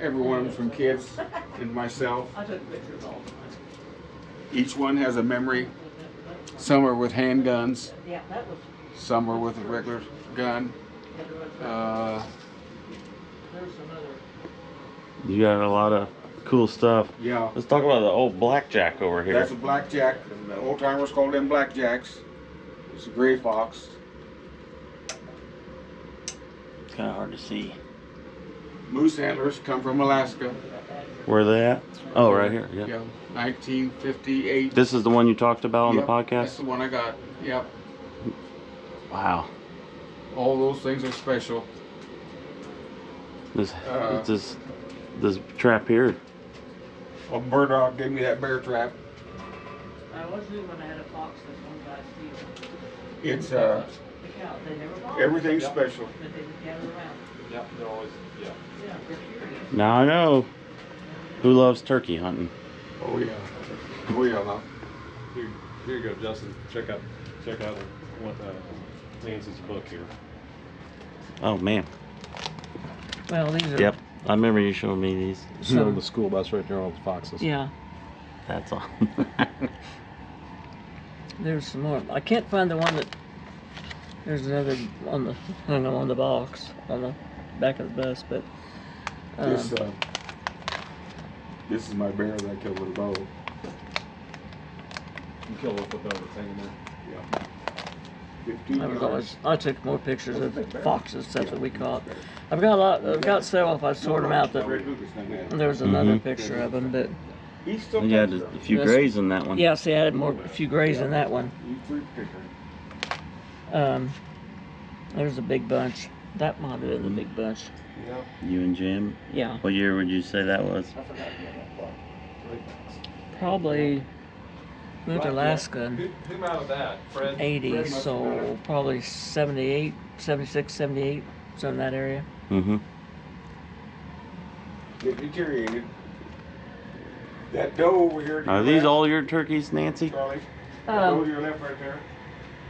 every one of them from kids and myself. I took pictures all the time. Each one has a memory. Some are with handguns. Yeah, that was. Some are with a regular gun. There's another. you got a lot of cool stuff. Yeah. Let's talk about the old blackjack over here. That's a blackjack. The old timers called them blackjacks. It's a gray fox. It's kind of hard to see. Moose antlers come from Alaska. Where are they at? Oh, right here. Yeah. Yeah, 1958. This is the one you talked about on Yep, the That's podcast. the one I got. Yep. Wow. All those things are special. This this trap here. Well, Murdoch gave me that bear trap. I was doing when I had a fox this one guy's field. It's The cow, they never bothered. everything's Yep. special. But they would gather around. Yep. They're always. Yeah. Yeah, they're curious. Now I know who loves turkey hunting. Oh yeah. Oh yeah. Now. Here you go, Justin. Check out what Nancy's book here. Oh man. Well, these are. Yep. I remember you showing me these. On the school bus right there on the foxes. Yeah, That's all. there's some more. I can't find the one that. There's another hung on the box on the back of the bus, but. This is my bear that I killed with a bow. You kill with the bow that's hanging there. Yeah. 15 I was yards. always, I took more pictures of foxes stuff that we caught. I've got a lot. I've got several. If I sort them out, that Red Lucas done that. there's another Mhm. picture of them. But He still You had comes a up. few Yes. grays in that one. Yeah, see, I had a few grays in that one. He's fruit picker. There's a big bunch. That might have been the big bunch. Yep. You and Jim. Yeah, What year would you say that was? I forgot that one. probably moved to Alaska in Who mounted that? Fred? 80, so probably 78, 76, 78, so in that area. Mm-hmm. It deteriorated. That doe over here. to Are your these left, all your turkeys, Nancy? Charlie? That doe Um, to your left right there.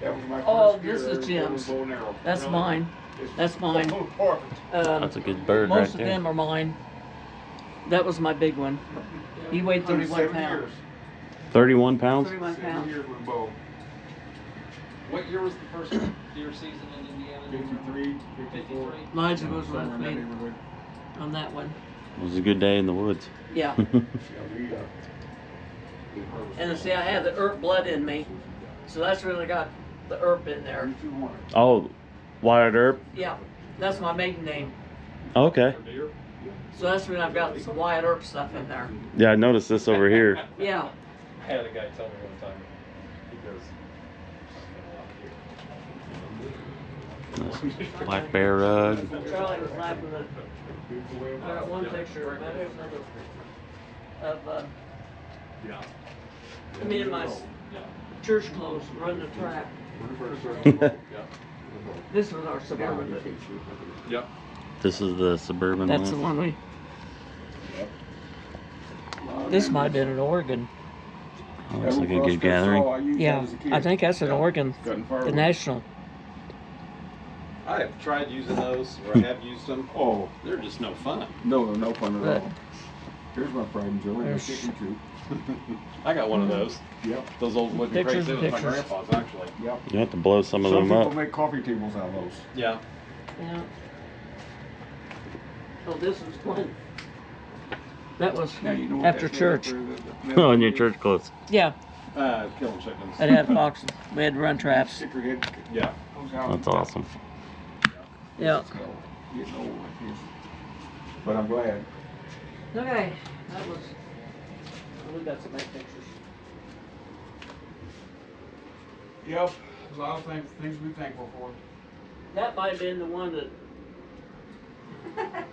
That was my first Oh, deer this is ever killed Jim's. with bow and arrow. that's Really? mine. It's That's mine. so important. That's a good bird right Most of there. them are mine. That was my big one. He weighed 31 7 pounds. years. 31 pounds? 31 7 pounds. years with bow. What year was the first deer season in Indiana? 53, 54. Elijah was somewhere with in that me neighborhood. on that one. It was a good day in the woods. Yeah. Yeah, we, And see, I have the herb blood in me, so that's really got the herb in there. Oh, Wild Earp? Yeah, that's my maiden name. Okay. Deer? So that's when I've got some Wyatt Earp stuff in there. Yeah, I noticed this over here. Yeah. I had a guy tell me one time. He goes, Black bear rug. Charlie was laughing at. I got one picture of yeah. me in my Yeah. church clothes running the track. Yeah. This was our Suburban. Yep. This is the Suburban That's the one. one we. This might have been in Oregon. Oh, looks like a good gathering. Yeah, I think that's in Oregon, the national. I have tried using those, or I have used them. Oh, They're just no fun. no, no fun at But all. Here's my pride and joy. There's- Chicken coop. I got one of those. Yep, Those old wooden Pictures crates. It and was my pictures. grandpa's actually. yep. You have to blow some of Some them people up. make coffee tables out of those. Yeah. Yeah. Oh, this was one. That was Now, you know what after that is church. up there, On your church clothes. Yeah, Killing chickens. it had foxes. We had to run traps. Sticker head Yeah. goes out. That's awesome. Yeah. So, getting old like this. But I'm glad. Okay, that was. We got some nice pictures. Yep, there's a lot of things to be thankful for. That might have been the one that.